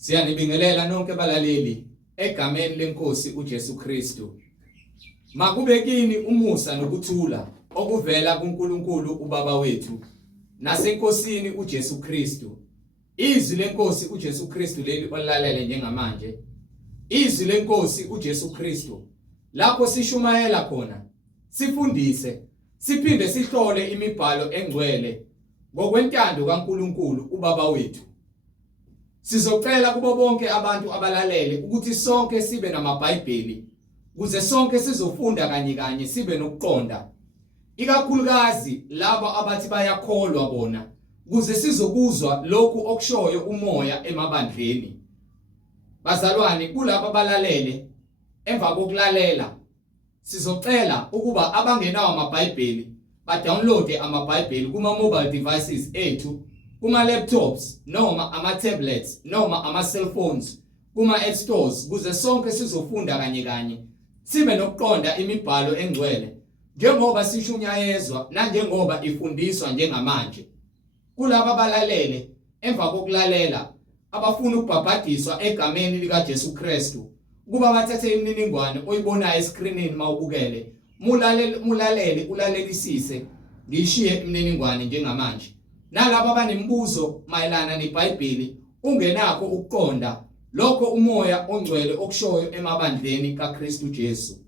Siyanibingelela nonke balaleli egameni lenkosi uJesu Kristu. Makube kini umusa nokuthula okuvela kuNkulunkulu uBaba wethu nasenkosini uJesu Kristu. Izwi lenkosi uJesu Kristu leli olalele njengamanje. Izwi lenkosi uJesu Kristu lapho sishumayela khona, sifundise, siphinde sihlole imibhalo engcwele ngokwentando kaNkulunkulu uBaba wethu. Sizocela kubo bonke abantu abalalele ukuthi sonke sibe namaBhayibheli ukuze sonke sizofunda kanye sibe nokuqonda, ikakhulukazi laba abathi bayakholwa bona, ukuze sizokuzwa lokhu okushoyo umoya emabandleni. Bazalwane, kulabo abalalele emva kokulalela sizocela ukuba abangenawo amaBhayibheli ba-download amaBhayibheli kuma mobile devices ethu, kuma laptops noma ama tablets noma ama cellphones, kuma app stores, ukuze sonke sizofunda kanye sibe nokuqonda imibhalo engcwele njengoba sishunyayezwa nanjengoba ifundiswa njengamanje. Kulabo abalalele emva kokulalela abafuna ukubhabhadiswa egameni likaJesu Kristu, kuba bathathe imininingwane oyibonayo escreenini mawubukele, ulalelisise, ngishiye imininingwane njengamanje. Nalabo abanemibuzo mayelana neBhayibheli ungenakho ukuqonda lokho umoya ongcwele okushoyo emabandleni kaKristu Jesu.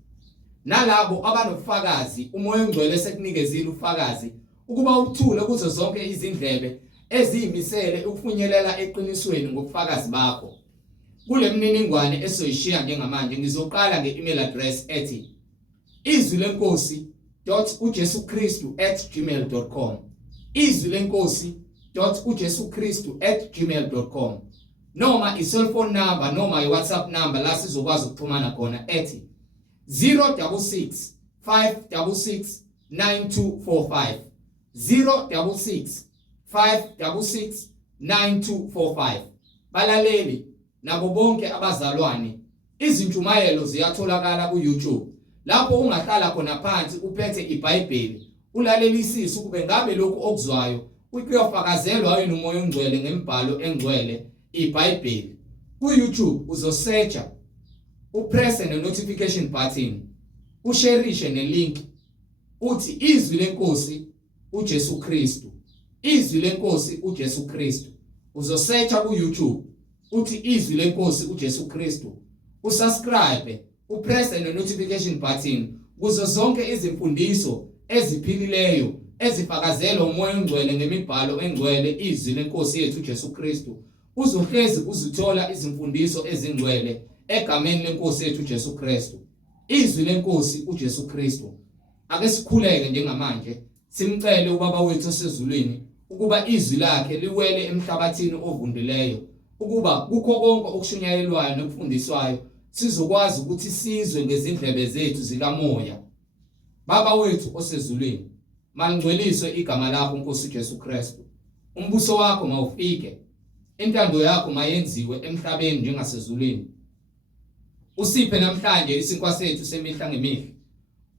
Nalabo abanobufakazi, umoya ongcwele sekunikezile ufakazi ukuba ukuthule kuzo zonke izindlebe eziyimisele ukufinyelela eqinisweni ngobufakazi bakho. Kule mininingwane esoyishiya njengamanje ngizoqala nge-email address ethi izwilenkosi.ujesukristu@gmail.com, izwilenkosi.ujesukristu@gmail.com, noma i-cellphone number noma i-WhatsApp number la sizokwazi ukuxhumana khona ethi 066 566 9245, 066 566 9245. Balaleli nabo bonke abazalwane, izintshumayelo ziyatholakala ku-YouTube lapho ungahlala khona phansi uphethe iBhayibheli ulalelisise ukube ngabe lokhu okuzwayo kuyofakazelwa nomoya ongcwele ngembhalo engcwele iBhayibheli. Ku-YouTube uzosearcha, upress the notification button, usharishe nelink uthi izwi lenkosi uJesu Kristu, izwi lenkosi uJesu Kristu. Uzosearcha ku-YouTube uthi izwi lenkosi uJesu Kristu, usubscribe, upress the notification button kuzo zonke izimfundiso eziphilileyo ezifakazelwa umoya ongcwele ngemibhalo engcwele izwi lenkosi yethu uJesu Kristu. Uzohlezi uzithola izimfundiso ezingcwele egameni lenkosi yethu uJesu Kristu, izwi lenkosi uJesu Kristu. Ake sikhuleke njengamanje simcele uBaba wethu osezulwini ukuba izwi lakhe liwele emhlabathini ovundileyo, ukuba kukho konke okushunyayelwayo nokufundiswayo sizokwazi ukuthi sizwe ngezindlebe zethu zikamoya. Baba wethu osezulwini, malingcweliswe igama lakho Nkosi uJesu Kristu. Umbuso wakho mawufike, intando yakho mayenziwe emhlabeni njengasezulwini. Usiphe namhlanje isinkwa sethu semihla ngemihla.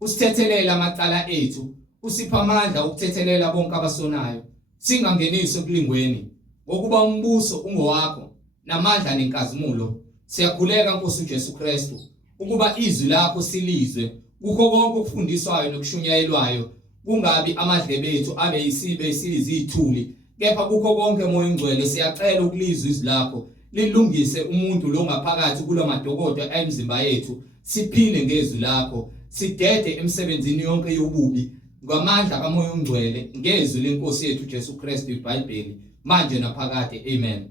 Usithethelela amacala ethu, usipha amandla ukuthethelela bonke abasonayo. Singangeniswe kulingweni, ngokuba umbuso ungowakho namandla nenkazimulo. Siyakhuleka Nkosi uJesu Kristu ukuba izwi lakho silizwe kukho konke okufundiswayo nokushunyayelwayo, kungabi amadlebe ethu abe yisibe silizithuli, kepha kukho konke moya ongcwele siyacela ukulizwa izwi lakho lilungise umuntu lo ngaphakathi kulo madokodo emzimba yethu. Siphile ngezwi lakho, sidede emsebenzini yonke yobubi ngamandla kamoya ongcwele ngezwi lenkosi yethu Jesu Kristu iBhayibheli manje naphakade. Amen.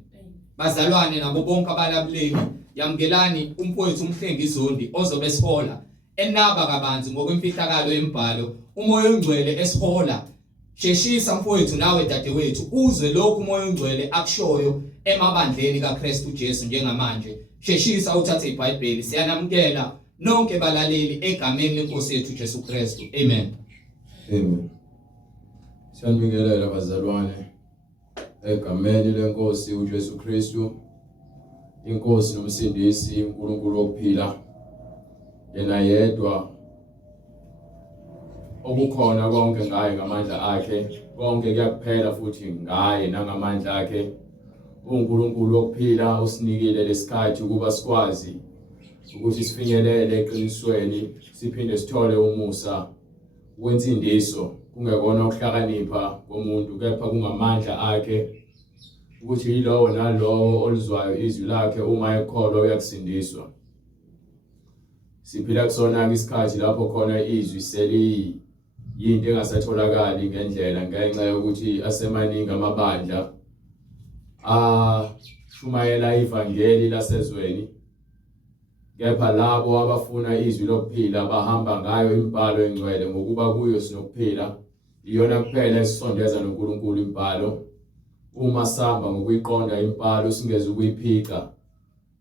Bazalwane nabo bonke abalaleli, yamkelani umfowethu umhlengi izondi ozobe sihola enaba kabanzi ngokwemfihlakalo yembhalo umoya ongcwele esihola. Sheshisa mfowethu nawe dadewethu uzwe lokhu umoya ongcwele akushoyo emabandleni kaKristu Jesu njengamanje. Sheshisa uthathe iBhayibheli. Siyanamkela nonke balaleli egameni lenkosi yethu Jesu Kristu. Amen. Amen. Siyanibingelela bazalwane egameni lenkosi uJesu Kristu, inkosi nomsindisi uNkulunkulu wokuphila, yena yedwa okukhona konke ngaye ngamandla akhe, konke kuyakuphela futhi ngaye nangamandla akhe. uNkulunkulu wokuphila usinikile lesikhathi ukuba sikwazi ukuthi sifinyelele eqinisweni siphinde sithole umusa wensindiso kungekona ukuhlakanipha komuntu kepha kungamandla akhe ukuthi yilowo nalowo oluzwayo izwi lakhe uma ekholwa uyakusindiswa. Siphila kusona isikhathi lapho khona izwi seliyinto engasatholakali ngendlela ngenxa yokuthi asemaningi amabandla shumayela ivangeli lasezweni, kepha labo abafuna izwi lokuphila bahamba ngayo imibhalo engcwele ngokuba kuyo sinokuphila. Iyona kuphela esisondeza noNkulunkulu imibhalo. Uma sihamba ngokuyiqonda imibhalo singeze ukuyiphica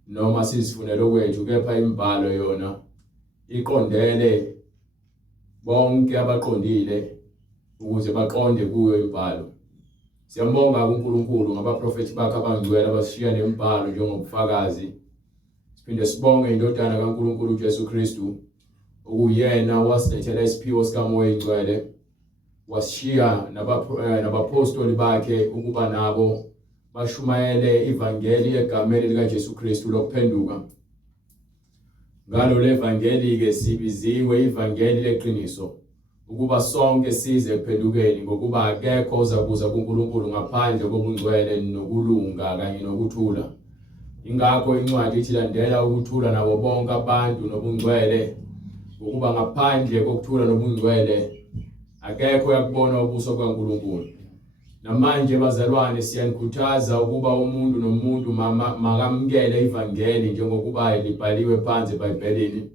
noma sizifunele kwethu, kepha imibhalo yona iqondele bonke abaqondile ukuze baqonde kuyo imibhalo. Siyambonga uNkulunkulu ngabaprofethi bakhe abangcwele abashiya nemibhalo njengobufakazi. Siphinde sibonge indodana kaNkulunkulu uJesu Kristu okuyena wasilethela isiphiwo sikaMoya Oyingcwele, washiya nabapostoli bakhe ukuba nabo bashumayele ivangeli egameni likaJesu Kristu lokuphenduka. Ngalo levangeli ke sibiziwe ivangeli leqiniso ukuba sonke size kuphendukeni ngokuba akekho ozakuza kuNkulunkulu ngaphandle kobungcwele nokulunga kanye nokuthula. Ingakho incwadi ithi landela ukuthula nabo bonke abantu nobungcwele ukuba ngaphandle kokuthula nobungcwele akekho yakubona ubuso kaNkulunkulu. Namanje bazalwane siyanikhuthaza ukuba umuntu nomuntu makamkele ivangeli njengokuba libhaliwe phansi eBhayibhelini.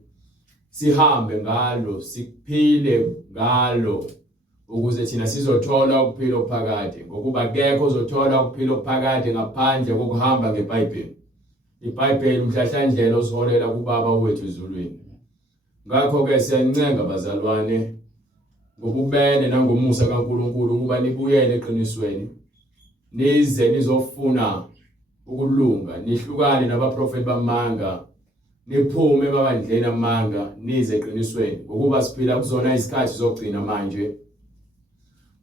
Sihambe ngalo, siphile ngalo ukuze thina sizothola ukuphila okuphakade, ngokuba akekho ozothola ukuphila okuphakade ngaphandle kokuhamba ngeBhayibheli. iBhayibheli umhlahlandlela osiholela kuBaba wethu ezulwini. Ngakho ke siyancenga bazalwane ngobubele nangomusa kaNkulunkulu ukuba nibuyele eqinisweni, nize nizofuna ukulunga, nihlukane nabaprofeti bamanga, niphume babandleni amanga, nize eqinisweni ngokuba siphila kuzona isikhathi zokugcina manje.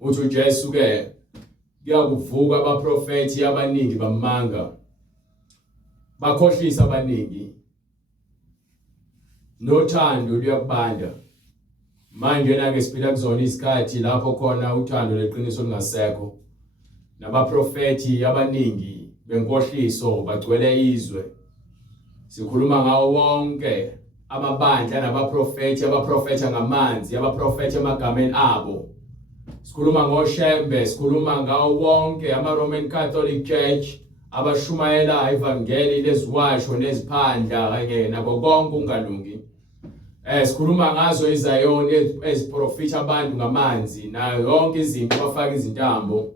Uthi uJesu ke kuyakuvuka abaprofeti abaningi bamanga, bakhohlisa abaningi, nothando luyakubanda. Manje nake siphila kuzona isikhathi lapho khona uthando leqiniso lingasekho, nabaprofeti abaningi benkohliso bagcwele izwe. Sikhuluma ngawo wonke amabandla nabaprofeti abaprofetha ngamanzi, abaprofeti emagameni abo. Sikhuluma ngoShembe, sikhuluma ngawo wonke ama-Roman Catholic Church abashumayela ivangeli leziwasho neziphandla kanye nabo konke ungalungi. Sikhuluma ngazo iZayoni eziprofitha abantu ngamanzi nayo yonke izinto bafaka izintambo.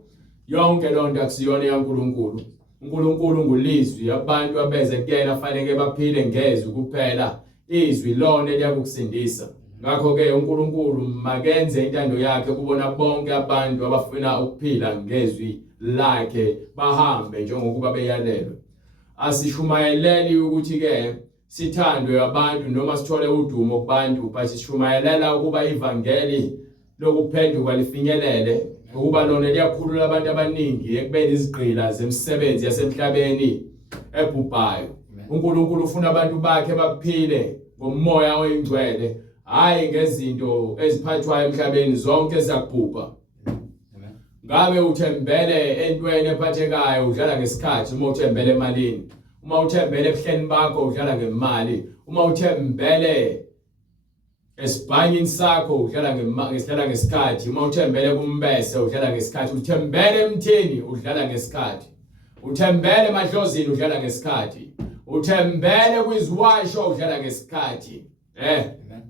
Yonke lonto akusiyona yaNkulunkulu. uNkulunkulu ngulizwi, abantu abeze kuyena fanele baphile ngezwi kuphela. Izwi lona liyakusindisa. Ngakho ke uNkulunkulu makenze intando yakhe kubona bonke abantu abafuna ukuphila ngezwi lakhe bahambe njengokuba beyalelwe. Asishumayeleli ukuthi ke sithandwe abantu noma sithole udumo kubantu, but sishumayelela ukuba ivangeli lokuphenduka lifinyelele, ukuba lona liyakhulula abantu abaningi ekubeni izigqila zemisebenzi yasemhlabeni ebhubhayo. uNkulunkulu ufuna abantu bakhe baphile ngomoya oyingcwele, hayi ngezinto eziphathwayo emhlabeni zonke zakubhubha. Ngabe uthembele entweni ephathekayo udlala ngesikhathi, uma uthembele emalini, uma uthembele ebuhleni bakho udlala ngemali, uma uthembele esibhanyini sakho udlala ngesikhathi, uma uthembele kumbese udlala ngesikhathi, uthembele emthini udlala ngesikhathi, uthembele emadlozini udlala ngesikhathi, uthembele kwiziwasho udlala ngesikhathi.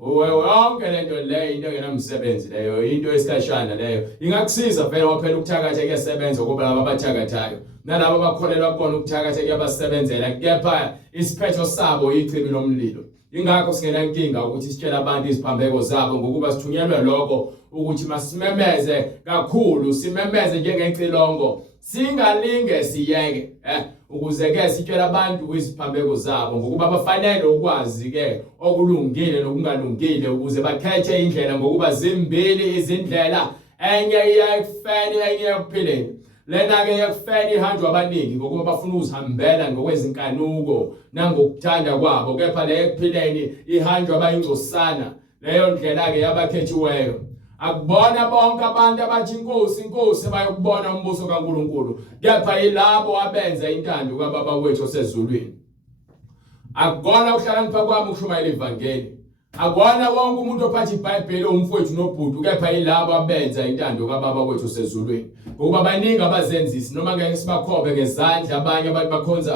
Yonke lento leyo into engenamsebenzi leyo, into esikhashana leyo. Ingakusiza phela waphela ukuthakatha kuyasebenza ukuba laba abathakathayo nalabo abakholelwa kukona ukuthakatha kuyabasebenzela, kepha isiphetho sabo ichibi lomlilo. Ingakho singena inkinga ukuthi sitshela abantu iziphambeko zabo ngokuba sithunyelwe lokho ukuthi masimemeze kakhulu, simemeze njengecilongo, singalinge siyeke ukuze ke sitshela abantu iziphambeko zabo ngokuba bafanele ukwazi ke okulungile nokungalungile ukuze bakhethe indlela, ngokuba zimbili izindlela, enye iya ekufeni enye ekuphileni. lena ke yakufela ihanjwa abaningi ngokuba bafuna uzihambela ngokwezinkanuko nangokuthanda kwabo kepha le ekuphileni ihanjwa abayingcosana leyo ndlela ke yabakhethiweyo akubona bonke abantu abathi inkosi inkosi bayokubona umbuso kaNkulunkulu kepha yilabo abenza intando kaBaba wethu osezulwini akubona ukuhlakanipha kwami ukushumayela ivangeli akubona wonke umuntu ophatha iBhayibheli umfowethu nobhudu kepha yilabo abenza intando kaBaba wethu osezulwini ngoba baningi abazenzisi noma ngeke sibakhombe ngezandla abanye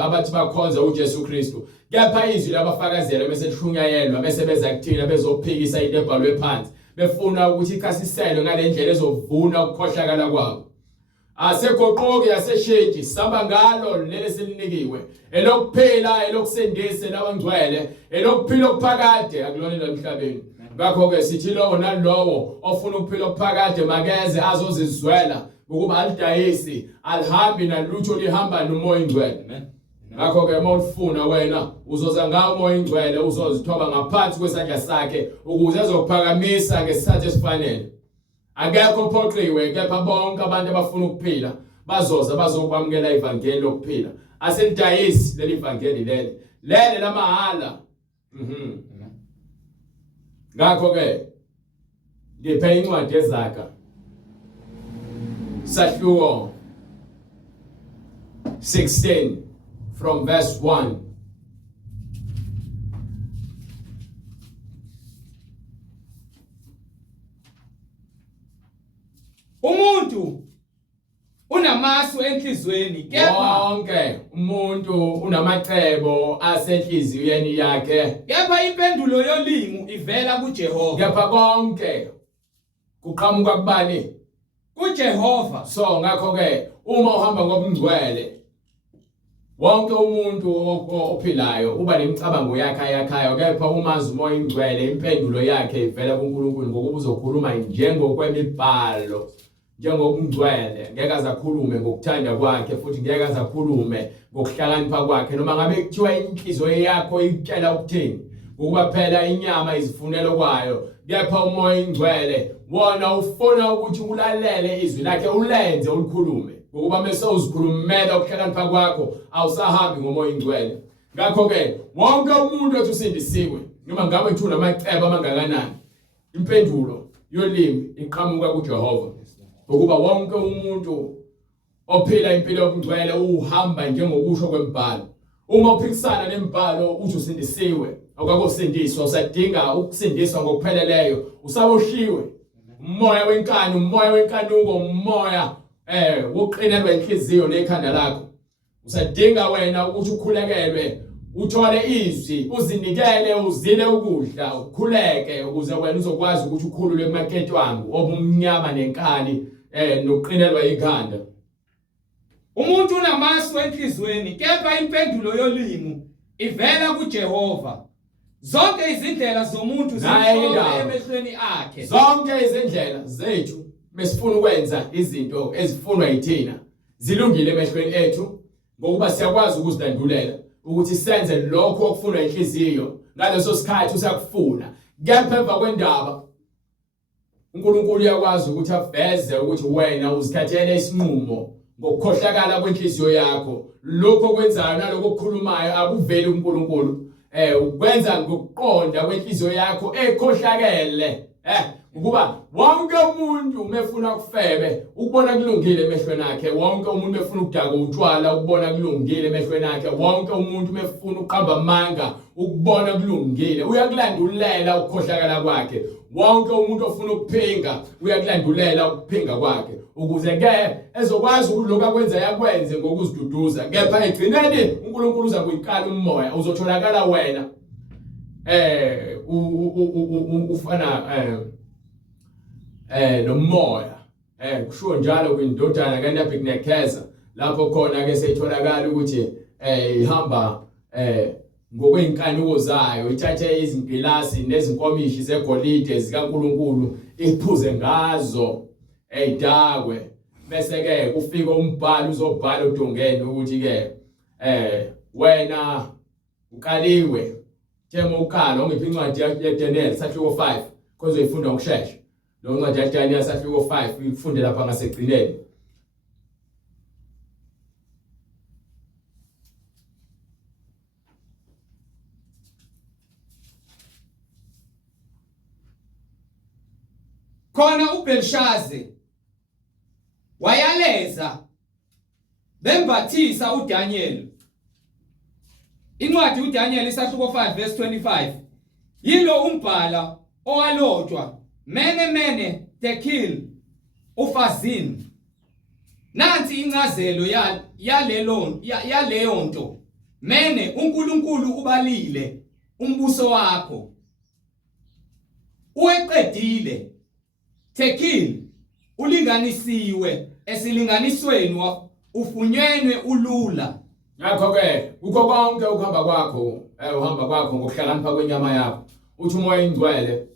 abathi bakhonza uJesu Kristu kepha izwi labafakazela bese lishunyayelwa bese beza kuthina bezophikisa into ebhalwe phansi befuna ukuthi ikhasiselwe ngalendlela ezovuna ukukhohlakala kwabo asegoqoki yasesheji saba ngalo leli silinikiwe elokuphila elokusendise labangcwele elokuphila okuphakade akulona emhlabeni ngakho ke sithi lowo nalowo ofuna ukuphila okuphakade makeze azozizwela ukuba alidayisi alihambi nalutho lihamba nomoya ingcwele ngakho ke mawufuna wena uzoza ngawo umoya ingcwele uzozithoba ngaphansi kwesandla sakhe ukuze ezokuphakamisa ngesikhathi esifanele akekho ophoqiwe kepha bonke abantu abafuna ukuphila bazoza bazokwamukela ivangeli lokuphila aselidayisi leli ivangeli leli lamahala ngakho ke ngiphe incwadi yezaga sahluko 16 from verse 1 umuntu unamasu enhlizweni kepha wonke umuntu unamacebo asenhliziyweni yakhe kepha impendulo yolimi ivela kuJehova kepha konke kuqhamuka kubani kuJehova so ngakho ke uma uhamba ngobungcwele wonke umuntu ophilayo uba nemicabango yakhe kepha umazi umoya ingcwele impendulo yakhe ivela kuNkulunkulu ngokuba uzokhuluma njengokwemibhalo njengokungcwele ngeke azakhulume ngokuthanda kwakhe futhi ngeke azakhulume ngokuhlakanipha kwakhe noma ngabe kuthiwa inhliziyo yakho ikutshela ukuthini ngokuba phela inyama izifunelo kwayo kepha umoya ingcwele wona ufuna ukuthi ulalele izwi lakhe ulenze ulikhulume ngokuba mase uzikhulumela ukuhlakanipha kwakho awusahambi ngomoya ingcwele ngakho ke wonke umuntu othi usindisiwe noma ngabe ethula amacebo amangakanani impendulo yolimi iqhamuka kuJehova ukuba wonke umuntu ophila impilo yobungcwele uhamba njengokusho kwemibhalo uma uphikisana nemibhalo uthi usindisiwe akakosindiswa usadinga ukusindiswa ngokupheleleyo usaboshiwe umoya wenkani umoya wenkanuko umoya wokuqinelwa inhliziyo nekhanda lakho usadinga wena ukuthi ukhulekelwe uthole izwi uzinikele uzile ukudla ukhuleke ukuze wena uzokwazi ukuthi ukhululwe kumaketwangu obumnyama nenkani nokuqinelwa ikhanda umuntu unamasu enhlizweni kepha impendulo yolimi ivela kuJehova zonke izindlela zomuntu zimhlophe emehlweni akhe zonke izindlela zethu mesifuna ukwenza izinto ezifunwa yithina zilungile emehlweni ethu ngokuba siyakwazi ukuzidandulela ukuthi senze lokho okufunwa inhliziyo ngaleso sikhathi usakufuna kepha emva kwendaba uNkulunkulu uyakwazi ukuthi aveze ukuthi wena uzikhathele isinqumo ngokukhohlakala kwenhliziyo yakho lokho okwenzayo naloko okukhulumayo akuveli uNkulunkulu ukwenza ngokuqonda kwenhliziyo yakho ekhohlakele ukuba wonke umuntu umefuna ukufebe ukubona kulungile emehlweni akhe wonke umuntu umefuna ukudaka utshwala ukubona kulungile emehlweni akhe wonke umuntu umefuna uqamba amanga ukubona kulungile uyakulandulela ukukhohlakala kwakhe wonke umuntu ofuna ukuphinga uyakulandulela ukuphinga kwakhe ukuze ke ezokwazi lokho akwenza yakwenze ngokuziduduza kepha egcineni uNkulunkulu uza kuyikala umoya uzotholakala wena ufana nomoya kusho njalo kwindodana kaNebukadnezar lapho khona ke seyitholakala ukuthi ihamba ngokweinkanuko zayo ithathe izingilasi nezinkomishi zegolide zikaNkulunkulu iphuze ngazo edakwe bese ke kufika umbhalo uzobhala udongeni ukuthi ke wena ukaliwe thema ukhala ongiphi incwadi yaDaniel sahluko 5 khoze uyifunda ngokusheshsha lo ncwadi yaDaniel sahluko 5 uyifunde lapha ngasegcineni khona uBelshaze wayaleza bembathisa uDaniel. Incwadi uDaniel isahluko 5 verse 25. Yilo umbhala owalotshwa mene tekil ufazini. Nansi incazelo yaleyo nto. Mene uNkulunkulu ubalile umbuso wakho. Ueqedile. Tekil ulinganisiwe esilinganisweni ufunyenwe ulula. Ngakho ke ukho konke ukuhamba kwakho uhamba kwakho ngokuhlakanipha kwenyama yakho uthi umoya ingcwele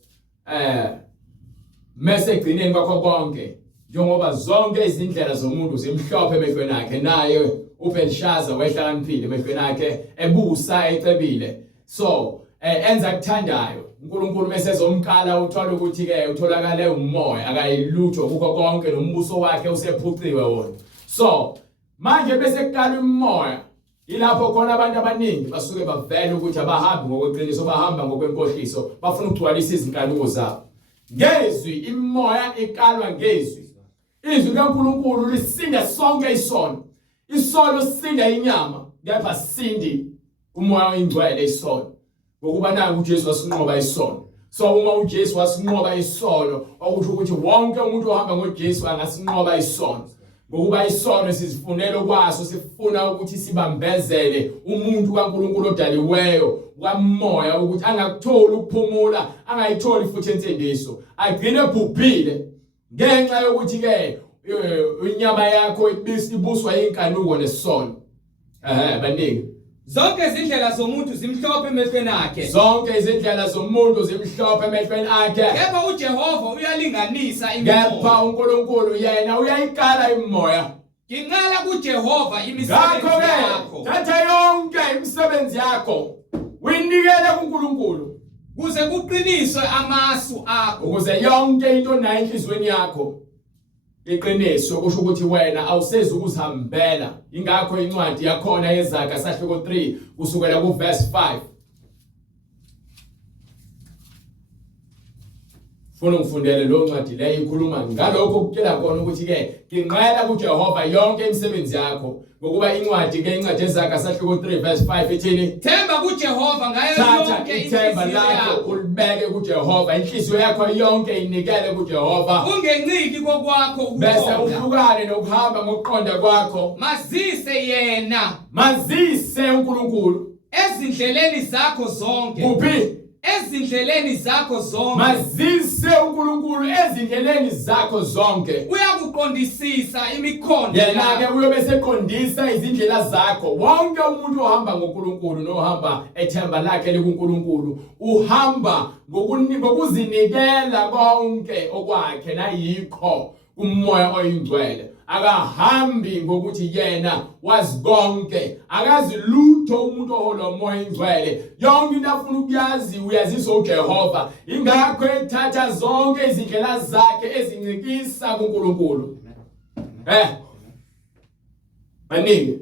mase egcineni kwakho konke njengoba zonke izindlela zomuntu zimhlophe emehlweni akhe naye uBelshaza wehlakaniphile emehlweni akhe ebusa ecebile so enza kuthandayo uNkulunkulu mesezomkala uthola ukuthi ke utholakale umoya akayilutho kukho konke nombuso wakhe usephuciwe wona so manje bese kuqala umoya ilapho khona abantu abaningi basuke bavela ukuthi abahambi ngokweqiniso bahamba ngokwenkohliso bafuna ukugcwalisa izinkanuko zabo ngezwi imoya ekalwa ngezwi izwi likaNkulunkulu lisinda sonke isono sisinda inyama kepha sindi umoya oyingcwele isono ngokuba nangu uJesu wasinqoba isono so uma uJesu wasinqoba isono okusho ukuthi wonke umuntu ohamba ngoJesu angasinqoba isono ngokuba isono sizifunela kwaso sifuna ukuthi sibambezele umuntu kaNkulunkulu odaliweyo kwamoya ukuthi angakutholi ukuphumula angayitholi futhi ensindiso agcine ebhubhile ngenxa yokuthi ke inyama yakho ibuswa inkanuko nesono baningi zonke izindlela zomuntu zimhlophe emehlweni akhe zonke izindlela zomuntu zimhlophe emehlweni akhe kepha uJehova uyalinganisa kepha uNkulunkulu yena uyayikala imoya nginqala kuJehova imisebenzi yakho thatha yonke imisebenzi yakho uyinikele kuNkulunkulu kuze kuqiniswe amasu akho ukuze yonke into nayo enhlizweni yakho iqiniso kusho ukuthi wena awusezi ukuzihambela ingakho incwadi yakhona yezaga sahluko 3 kusukela ku verse 5 funa ngifundele lo ncwadi leyo ikhuluma ngalokho ukutshela khona ukuthi ke nginqela kuJehova yonke imisebenzi yakho ngokuba incwadi ke incwadi yezaga sahluko 3 verse 5 ithini themba kuJehova ngayo yonke ithemba lakho ulibeke kuJehova inhliziyo yakho yonke inikele kuJehova ungenciki kokwakho ukuqonda bese uhlukane nokuhamba ngokuqonda kwakho mazise uNkulunkulu ezindleleni zakho zonke kuphi ezindleleni zakho zonke mazise uNkulunkulu ezindleleni zakho zonke uyakuqondisisa imikhondo yena ke uyobe seqondisa izindlela zakho wonke umuntu ohamba ngoNkulunkulu nohamba ethemba lakhe likuNkulunkulu uhamba ngokuzinikela konke okwakhe nayikho umoya oyingcwele akahambi ngokuthi yena wazi konke akazi lutho umuntu ohola umoya ingcwele yonke into afuna ukuyazi uyazisa uJehova ingakho ethatha zonke izindlela zakhe ezincikisa kuNkulunkulu baningi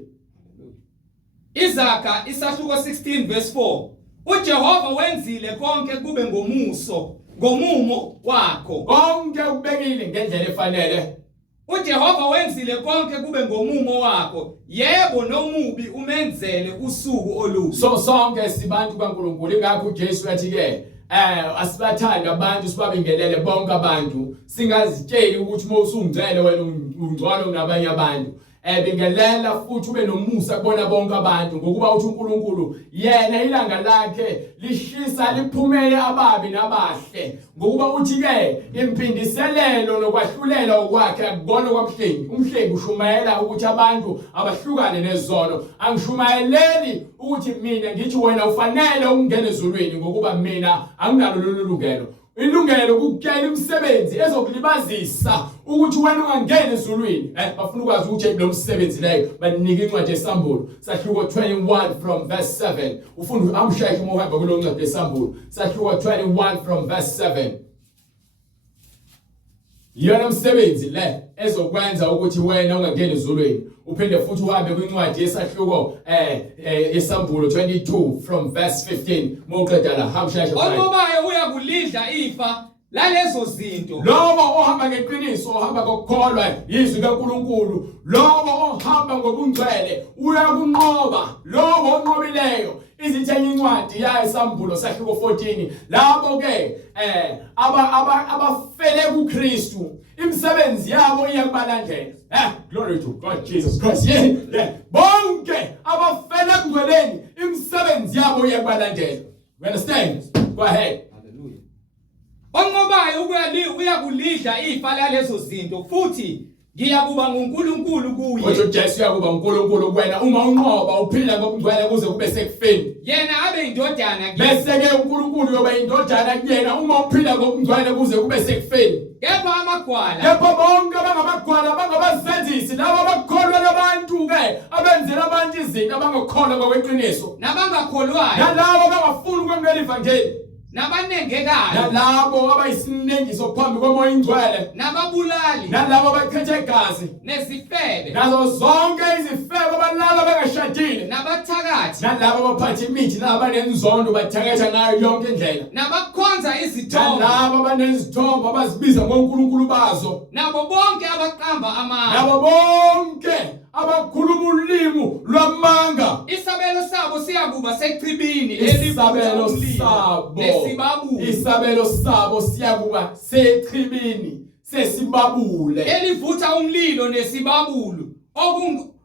Izaga isahluko 16 verse 4 uJehova wenzile konke kube ngomumo wakho konke ubekile ngendlela efanele uJehova wenzile konke kube ngomumo wakho yebo nomubi umenzele usuku olubi so sonke sibantu kaNkulunkulu ingakho uJesu yathi ke asibathanda abantu sibabingelele bonke abantu singazitsheli ukuthi mawusungcele wena ungcwalo nabanye abantu bingelela futhi ube nomusa kubona bonke abantu ngokuba uthi uNkulunkulu yena ilanga lakhe lihlisa liphumele ababi nabahle ngokuba uthi ke impindiselelo nokwahlulela okwakhe akubona kwaMhlengi umhlengi ushumayela ukuthi abantu abahlukane nezono angishumayeleli ukuthi mina ngithi wena ufanele ukungena ezulwini ngokuba mina anginalo lolungelo ilungelo ukukela imisebenzi ezokulibazisa ukuthi wena ungangena ezulwini bafuna ukwazi ukuthi lo msebenzi leyo banika incwadi yesambulo sahluko 21 from verse 7 ufunda amshayisha uma uhamba kulo ncwadi yesambulo sahluko 21 from verse 7 yona msebenzi le ezokwenza ukuthi wena ungangena ezulwini uphinde futhi uhambe kwincwadi yesahluko yesambulo 22 from verse 15 moqedala hamshayisha omobayo uyakulidla ifa lalezo zinto lowo ohamba ngeqiniso ohamba ngokukholwa izwi likaNkulunkulu lowo ohamba ngobungcwele uyakunqoba lowo onqobileyo izithenye incwadi yayisambulo sahluko 14 labo ke abafele kuKristu imisebenzi yabo iyakubalandela glory to God Jesus Christ yeah bonke abafele kungcweleni imisebenzi yabo iyakubalandela you understand go ahead. onqobayo uyakulidla ifa lalezo zinto futhi ngiyakuba nguNkulunkulu kuye. Othi uJesu uyakuba uNkulunkulu kuwena uma unqoba uphila ngokungcwele kuze kube sekufeni. Yena abe indodana kimi. Bese ke uNkulunkulu yoba indodana kuyena uma uphila ngokungcwele kuze kube sekufeni. Kepha amagwala. Kepha bonke abangabagwala abangabasenzisi laba abakholwa labantu ke abenzela abantu izinto abangakholwa ngokweqiniso. Nabangakholwayo. Nalabo abangafuni ukwamukela ivangeli. Nabanengekayo nalabo abayisinengiso phambi komoya ingcwele nababulali nalabo abachitha igazi nezifebe nazo zonke izifebe abalala bengashadile nabathakathi nalabo abaphatha imithi nalabo abanenzondo bathakatha ngayo yonke indlela nabakhonza izithombe nalabo abanezithombe abazibiza ngoNkulunkulu bazo nabo bonke abaqamba amanga nabo bonke abakhuluma ulimi lwamanga isabelo sabo siyakuba sechibini isabelo sabo isabelo sabo siyakuba sechibini sesibabule elivutha umlilo nesibabulu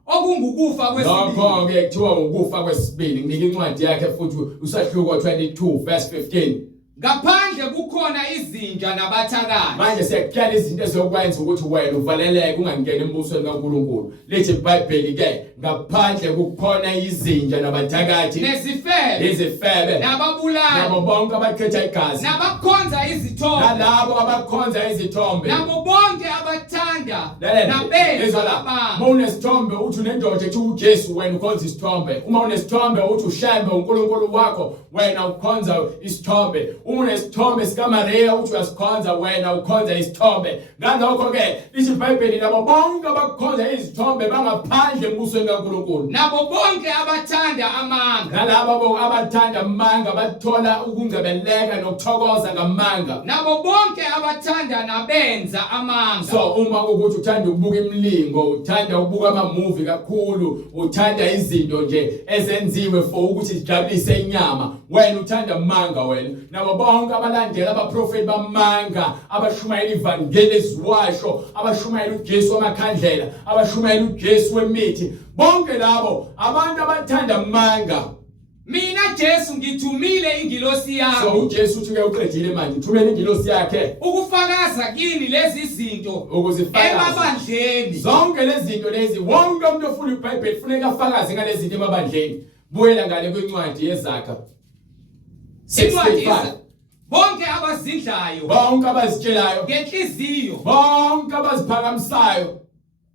okungukufa kwesibili lokho ke kuthiwa ukufa kwesibili nginika incwadi yakhe futhi usahluko 22 verse 15 ngaphandle kukhona izinja nabathakathi manje siyakutyala izinto ezokwenza ukuthi wena uvaleleke ungangeni embusweni kaNkulunkulu lithi iBhayibheli ke ngaphandle kukhona izinja nabathakathi nezifebe nababulali nabo bonke abachitha igazi nabakhonza izithombe nalabo abakhonza izithombe nabo bonke abathanda nabenza uma unesithombe uthi unendoda ethi uJesu wena ukhonza isithombe uma unesithombe uthi ushembe uNkulunkulu wakho wena ukhonza isithombe unesithombe sikaMaria uthi uyasikhonza wena ukhonza isithombe ngalokho ke lithi iBhayibheli nabo bonke abakhonza izithombe bangaphandle embusweni kaNkulunkulu nabo bonke abathanda amanga nalabo abathanda amanga bathola ukungcebeleka nokuthokoza ngamanga nabo bonke abathanda nabenza amanga so uma ukuthi uthanda ukubuka imilingo uthanda ukubuka ama-movie kakhulu uthanda izinto nje ezenziwe for ukuthi zijabulise inyama wena uthanda amanga wena nabo bonke abalandela abaprofeti bamanga abashumayela ivangeli eziwasho abashumayela uJesu wamakhandlela abashumayela uJesu wemithi bonke labo abantu abathanda amanga mina Jesu ngithumile ingilosi yami so uJesu uthi ke uqedile manje uthumele ingilosi yakhe ukufakaza kini lezi zinto ukuzifakaza emabandleni zonke lezi zinto lezi wonke umuntu ofuna iBhayibheli kufuneka afakaze ngale zinto emabandleni buyela ngale kwencwadi yeZaga 6:5 bonke abazidlayo bonke abazitshelayo ngenhliziyo bonke abaziphakamisayo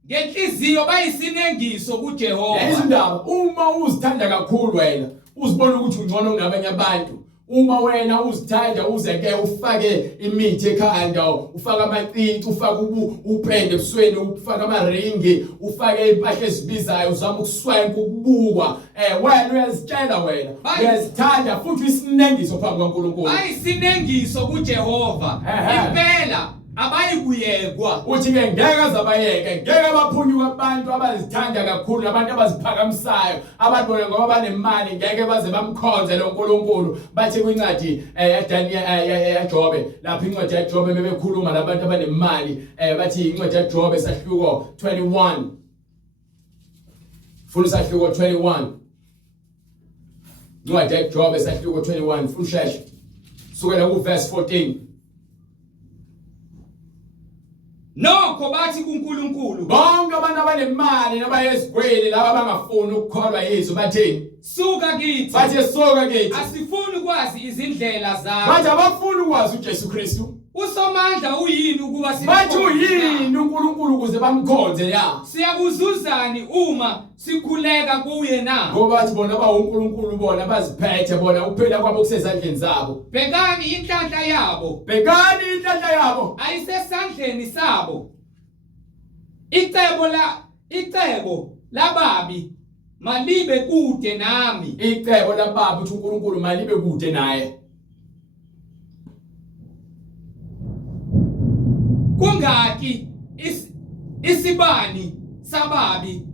ngenhliziyo bayisinengiso kuJehova izindaba uma uzithanda kakhulu wena uzibona ukuthi ungcono kunabanye abantu uma wena uzithanda uzeke ufake imithi ekhanda ufake amacici ufake upende ebusweni ufake amaringi ufake impahla ezibizayo uzama ukuswenka ukubukwa wena uyazitshela wena uyazithanda futhi isinengiso phambi kaNkulunkulu ayisinengiso kuJehova impela abayikuyekwa uthi ke ngeke azabayeke ngeke baphunyuka abantu abazithanda kakhulu nabantu abaziphakamisayo ababona ngoba banemali ngeke baze bamkhonze lo nkulunkulu bathi kwincwadi yaJobe lapha incwadi yaJobe bebekhuluma labantu abanemali bathi incwadi yaJobe sahluko 21 full sahluko 21 incwadi yaJobe sahluko 21 full sheshe sukela ku verse 14 nokho bathi kuNkulunkulu bonke abantu abanemali nabayezigwele laba abangafuni ukukholwa Yesu bathini suka kithi bathi suka kithi asifuni ukwazi izindlela zakho bathi abafuni ukwazi uJesu Kristu usomandla uyini ukuba bathi uyini uNkulunkulu ukuze bamkhonze ya siyakuzuzani uma sikhuleka kuye na ngoba bathi bona uNkulunkulu bona baziphethe bona uphela kwabo kusezandleni zabo bhekani inhlanhla yabo ayisesandleni sabo icebo lababi malibe kude nami icebo lababi uthi uNkulunkulu malibe kude naye kungaki isibani sababi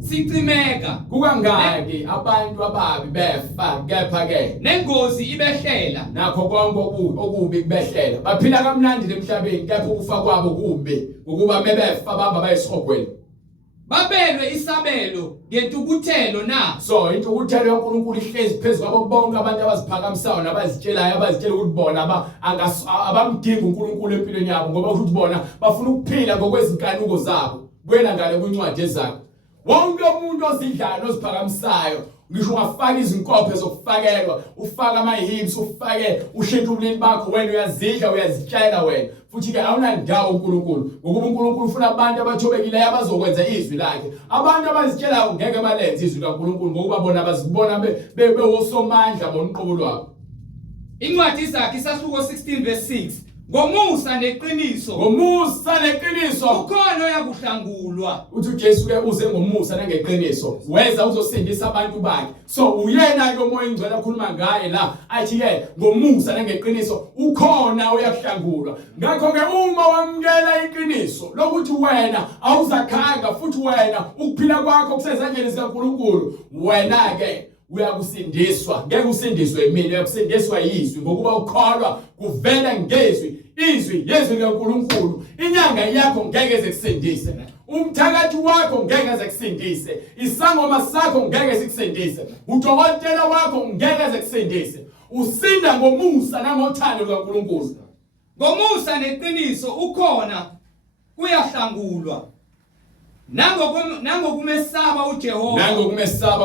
sicimeka kukangaki abantu ababi befa kepha ke nengozi ibehlela nakho konke okubi kubehlela baphila kamnandi emhlabeni kepha ukufa kwabo kumbe ukuba mebefa baba bayisogwele babelwe isabelo ngentukuthelo na so intukuthelo yoNkulunkulu ihlezi phezulu kwabo bonke abantu abaziphakamisayo nabazitshelayo abazitshela ukuthi bona abamdingi uNkulunkulu empilweni yabo ngoba ukuthi bona bafuna ukuphila ngokwezinkanuko zabo buela ngale kwincwadi yeZaga wonke umuntu ozidlayo oziphakamisayo ngisho ungafaka izinkophe zokufakelwa ufaka ama-hymns ufake ushintshe ubulili bakho wena uyazidla uyazitshela wena futhi ke awunandawo uNkulunkulu ngokuba uNkulunkulu ufuna abantu abathobekileyo abazokwenza izwi lakhe abantu abazitshelayo ngeke balenze izwi kaNkulunkulu ngokuba bona bazibona bewosomandla bonqobo lwabo incwadi zakhe isahluko 16 verse 6 ngomusa neqiniso ukhona oyakuhlangulwa uthi uJesu ke uze ngomusa nangeqiniso weza uzosindisa abantu bakhe so uyena ke umoya ingcwele akhuluma ngaye la athi ke ngomusa nangeqiniso ukhona oyakuhlangulwa ngakho ke uma wamukela iqiniso lokuthi wena awuzakhanga futhi wena ukuphila kwakho kusezandleni zikaNkulunkulu wena ke uyakusindiswa ngeke usindiswe yimini uyakusindiswa yizwi ngokuba ukholwa kuvela ngezwi izwi yezwi likaNkulunkulu inyanga yakho ngeke zikusindise umthakathi wakho ngeke zikusindise isangoma sakho ngeke sikusindise udokotela wakho ngeke zikusindise usinda ngomusa nangothando likaNkulunkulu ngomusa neqiniso ukhona kuyahlangulwa nangokumesaba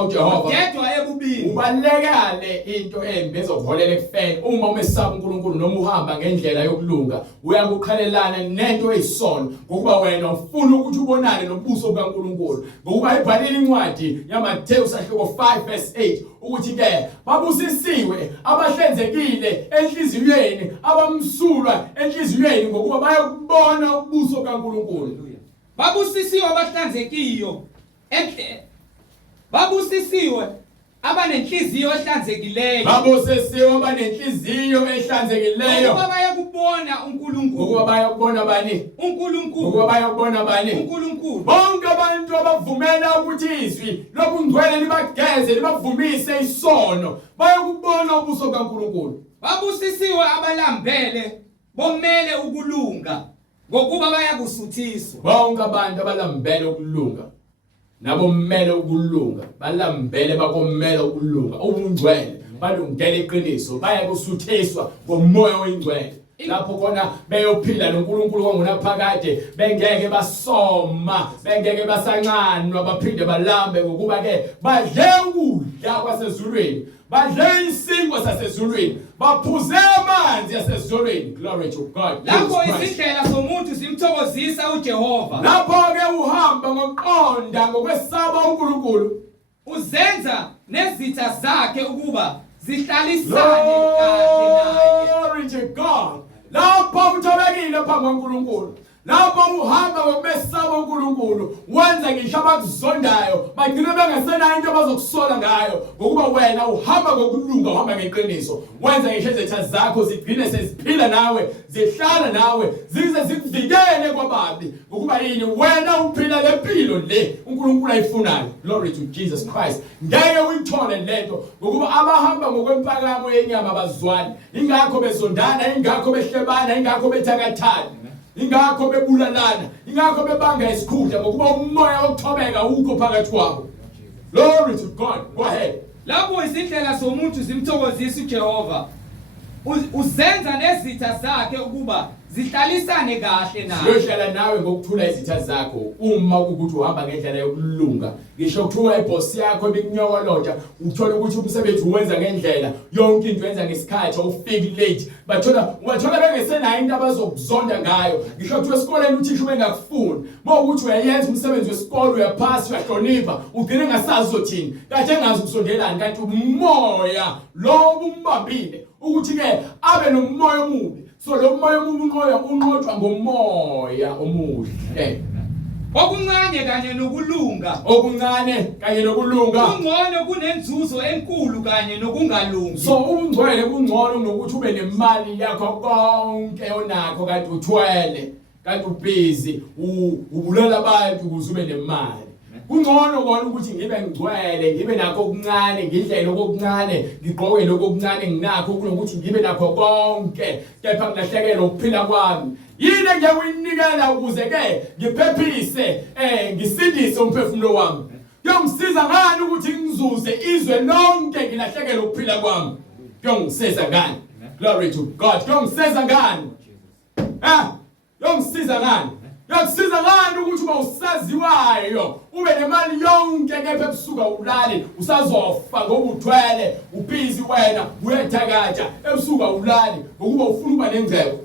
uJehova yedwa ebubini ubalekale into embi ezokuholela ekufeni uma umesaba uNkulunkulu noma uhamba ngendlela yokulunga uyakuqhelelana nento eyisono ngokuba wena ufuna ukuthi ubonane nobuso bukaNkulunkulu ngokuba ibhalile incwadi yaMathewu sahluko 5 verse 8 ukuthi ke babusisiwe abahlanzekile enhliziyweni abamsulwa enhliziyweni ngokuba bayokubona ubuso bukaNkulunkulu babusisiwe abahlanzekiyo babusisiwe abanenhliziyo ehlanzekileyo ukuba bayakubona uNkulunkulu ukuba bayakubona bani uNkulunkulu bonke abantu abavumela ukuthi izwi lobungcwele libageze libavumise isono bayakubona ubuso kaNkulunkulu babusisiwe abalambele bomele ukulunga ngokuba bayakusuthiswa bonke abantu abalambele ukulunga nabo mmele ukulunga balambele bakomela ukulunga ubungcwele balungele iqiniso bayakusuthiswa ngomoya oyingcwele lapho khona beyophila noNkulunkulu wangunaphakade bengeke basoma bengeke basancanwa baphinde balambe ngokuba ke badle ukudla kwasezulwini badle isinkwa sasezulwini baphuze amanzi asezulwini glory to God lapho izindlela zomuntu zimthokozisa uJehova lapho ke uhamba ngoqonda ngokwesaba uNkulunkulu uzenza nezitha zakhe ukuba zihlalisane kahle naye glory to God lapho uthobekile phambi kwaNkulunkulu lapho uhamba ngokumesaba uNkulunkulu wenza ngisho abakuzondayo bagcina bengasenayo into abazokusola ngayo ngokuba wena uhamba ngokulunga uhamba ngeqiniso wenza ngisho izitha zakho zigcine seziphila nawe zihlala nawe zize zikuvikele kwababi ngokuba yini wena uphila lempilo le uNkulunkulu ayifunayo glory to Jesus Christ ngeke uyithole lento ngokuba abahamba ngokwempakamo yenyama abazwani ingakho bezondana ingakho behlebana ingakho bethakathana ingakho bebulalana ingakho bebanga isikhundla ngokuba umoya wokuthobeka ukho phakathi kwabo glory to God go ahead lapho izindlela zomuntu zimthokozisa uJehova uzenza nezitha zakhe ukuba zihlalisane kahle nawe uyohlala nawe ngokuthula izitha zakho uma ukuthi uhamba ngendlela yokulunga ngisho kuthiwa iboss yakho bikunyokoloda uthola ukuthi umsebenzi uwenza ngendlela yonke into yenza ngesikhathi awufiki late wathola bengesenayo into abazokuzonda ngayo ngisho kuthiwa esikoleni uthisha ubengakufuni mawukuthi uyayenza umsebenzi wesikole uyaphasa uyahlonipha ugcine ngasazi uzothini kade engazi ukusondelana kanti umoya lo umbambile ukuthi ke abe nomoya omubi so lo moya omubi unqotshwa ngomoya omuhle okuncane kanye nokulunga kungcono kunenzuzo enkulu kanye nokungalungi so ungcwele kungcono nokuthi ube nemali yakho konke onakho kanti uthwele kanti ubhizi ubulala abantu ukuze ube nemali. Kungcono kona ukuthi ngibe ngcwele, ngibe nakho okuncane, ngidle lokho okuncane, ngigqoke lokho okuncane nginakho kunokuthi ngibe nakho konke kepha ngilahlekelwe ukuphila kwami. Yini engiyakuyinikela ukuze ke ngiphephise ngisindise umphefumulo wami. Kuyongisiza ngani ukuthi ngizuze izwe lonke ngilahlekelwe ukuphila kwami? Kuyongisiza ngani? Glory to God. Kuyongisiza ngani? Kuyongisiza ngani? Kuyasiza ngani ukuthi ube usaziwayo ube nemali yonke kepha ebusuka ulali usazofa ngoba uthwele ubhizi wena uyethakatsha ebusuka ulali ngokuba ufuna uba nengcebo.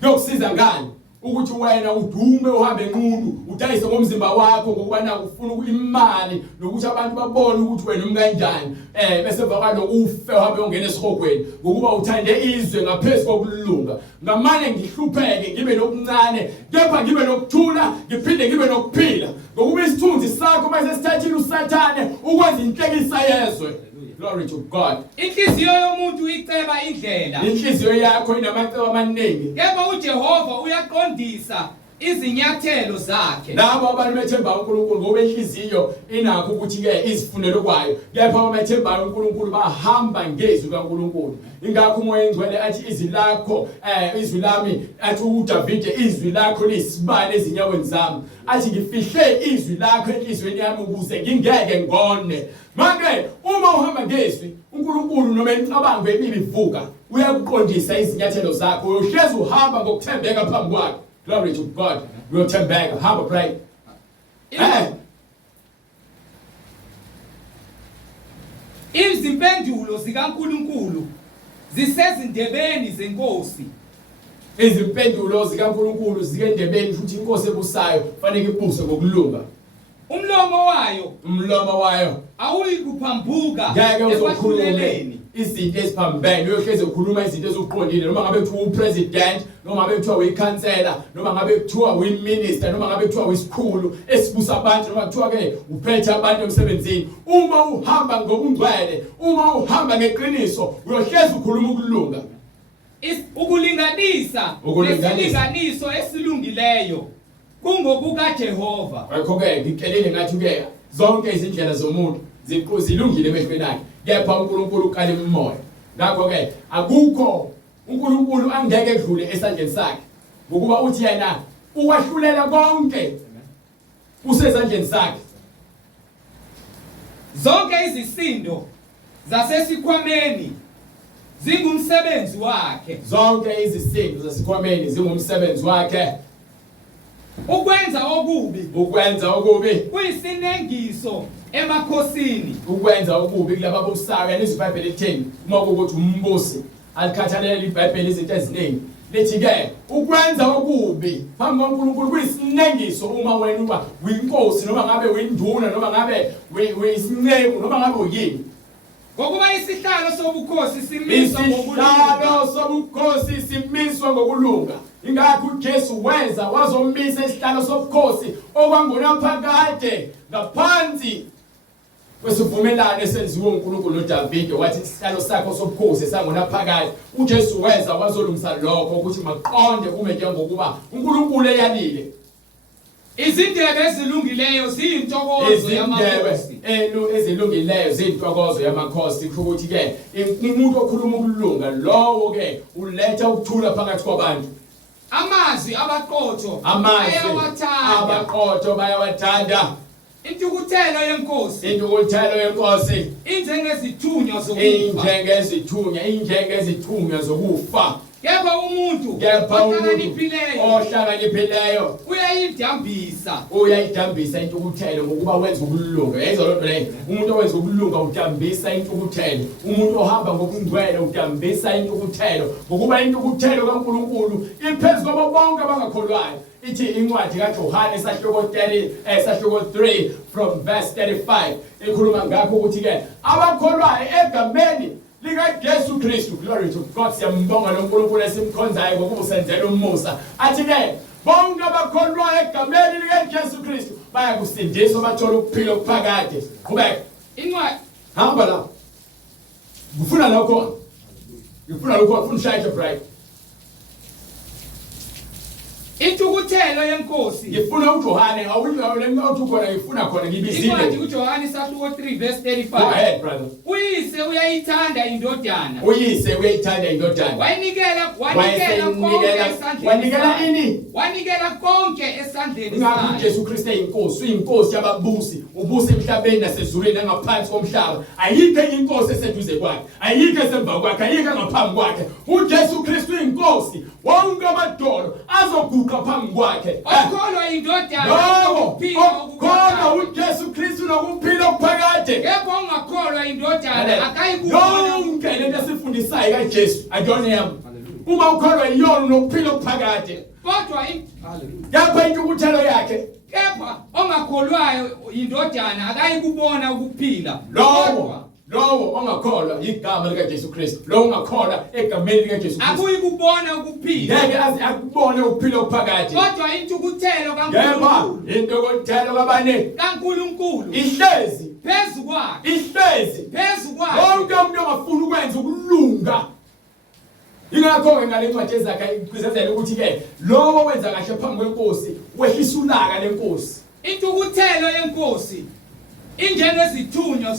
Kuyosiza ngani ukuthi wena udume uhambe enqunu udayise ngomzimba wakho ngokuba na ufuna imali nokuthi abantu babone ukuthi wena umkanjani bese vakalo ufe uhambe ungena esihogweni ngokuba uthande izwe ngaphezulu kokulunga. Ngamane ngihlupheke ngibe nokuncane kepha ngibe nokuthula ngiphinde ngibe nokuphila ngokuba isithunzi sakho mase sithathile usathane ukwenza inhlekisa yezwe. Glory to God. Inhliziyo yomuntu iceba indlela. Inhliziyo yakho inamacebo amaningi. Kepha uJehova uyaqondisa izinyathelo zakhe. Labo abantu bethemba uNkulunkulu ngoba inhliziyo inakho ukuthi ke izifunelo kwayo. Kepha abethemba uNkulunkulu bahamba ngezwi kaNkulunkulu. Ingakho umoya engcwele athi izwi lakho izwi lami athi uDavid izwi lakho lisibane ezinyaweni zami. Athi ngifihle izwi lakho enhlizweni yami ukuze ngingeke ngone. Manje uma uhamba ngezwi uNkulunkulu noma imicabango emibi ivuka uyakuqondisa izinyathelo zakho uyohlezi uhamba ngokuthembeka phambi kwakhe. Glory to God. We'll turn back. Have a pray. Izimpendulo zikaNkulunkulu zisezindebeni zenkosi. Izimpendulo zikaNkulunkulu zikendebeni futhi inkosi ebusayo fanele ibuse ngokulunga. Umlomo wayo awuyikuphambuka ekwakhululeni izinto eziphambene uyohleze ukhuluma izinto ezokuqondile noma ngabe kuthiwa upresident noma ngabe kuthiwa uyikhansela noma ngabe kuthiwa uyiminister noma ngabe kuthiwa uyisikhulu esibusa abantu noma kuthiwa ke uphethe abantu emsebenzini. Uma uhamba ngokungcwele, uma uhamba ngeqiniso, uyohleze ukhuluma ukulunga. Ukulinganisa lesilinganiso esilungileyo kungokuka Jehova. Ngakho-ke ngikelile ngathi ke zonke izindlela zomuntu zilungile emehlweni akhe kepha uNkulunkulu ukala imimoya. Ngakho-ke akukho uNkulunkulu angeke edlule esandleni sakhe ngokuba uthi yena uwahlulela konke usezandleni sakhe. Zonke izisindo zasesikhwameni zingumsebenzi wakhe. Zonke izisindo zasesikhwameni zingumsebenzi wakhe. Ukwenza okubi kuyisinengiso emakhosini. Ukwenza okubi kulabo abusayo yani iBhayibheli litheni uma ukuthi umbusi alikhathalele iBhayibheli izinto eziningi lithi ke ukwenza okubi phambi kaNkulunkulu kuyisinengiso uma wena uba uyinkosi noma ngabe uyinduna noma ngabe uyisinceku noma ngabe uyini. Ngokuba isihlalo sobukhosi simiswa ngokulunga. Ingakho uJesu wazomisa isihlalo sobukhosi okwangunaphakade ngaphansi kwesivumelano esenziwe uNkulunkulu noDavid wathi isihlalo sakho sobukhosi sangunaphakade. uJesu wazolungisa lokho ukuthi maqonde kume njengokuba uNkulunkulu eyalile. Izindebe ezilungileyo ziyintokozo yamakhosi. Ezilungileyo ziyintokozo yamakhosi ukuthi ke umuntu okhuluma ukulunga lowo ke uletha ukuthula phakathi kwabantu. Amazwi abaqotho bayawathanda. Intukuthelo yenkosi injengezithunywa zokufa. Kepha umuntu ohlakaniphileyo uyayidambisa intukuthelo ngokuba wenza ukulunga. Yayizwa loo nto leyo. Umuntu owenza ukulunga udambisa intukuthelo. Umuntu ohamba ngokungcwele udambisa intukuthelo ngokuba intukuthelo kaNkulunkulu iphezu kwabo bonke abangakholwayo. Ithi incwadi kaJohane sahluko 3 from verse 35 ikhuluma ngakho ukuthi ke abakholwayo egameni likaJesu Kristu. Glory to God. Siyambonga lo Nkulunkulu esimkhonzayo ngokuba usenzela umusa. Athi ke bonke abakholwayo egameni likaJesu Kristu bayakusindiswa bathola ukuphila okuphakade. Qhubeka incwadi hamba la. Ngifuna lokho. Ngifuna shaye bright. Intukuthelo yenkosi. Ngifuna uJohane awuthi ukhona ngifuna khona ngibizile. Incwadi uJohane chapter 3 verse 35. Go ahead brother. Uyise uyayithanda indodana. Uyise uyayithanda indodana. Wanikela ini? Wanikela konke esandleni sakhe. sakhe. Jesu Kristu eyinkosi, uyinkosi yababusi, ubusi emhlabeni nasezulwini nangaphansi komhlaba. Ayikho enye inkosi eseduze kwakhe, ayikho esemva kwakhe, ayikho ngaphambi kwakhe. uJesu Kristu uyinkosi, wonke amadolo azoguqa phambi kwakhe. Okholwa indodana Okholwa uJesu Kristu nokuphila okuphakade. Yebo ongakholwa indodana akayikubona. Yonke lento esifundisayo kaJesu ayona yami. Uma ukholwa iyona nokuphila okuphakade. Kodwa yapha intukuthelo yakhe. Kepha ongakholwayo indodana akayikubona ukuphila. Lowo ongakholwa igama lika Jesu Kristu, lo ongakholwa egameni lika Jesu Kristu, akuyikubona ukuphila. ngeke akubone ukuphila okuphakathi. Kodwa intukuthelo kaNkulunkulu, intukuthelo kaNkulunkulu ihlezi phezu kwakhe. Wonke umuntu ongafuna ukwenza ukulunga. Ingakho ngale ncwadi yezaga iqhizazela ukuthi ke lowo wenza kahle phambi kwenkosi wehlisa ulaka lenkosi. Intukuthelo yenkosi injengezithunywa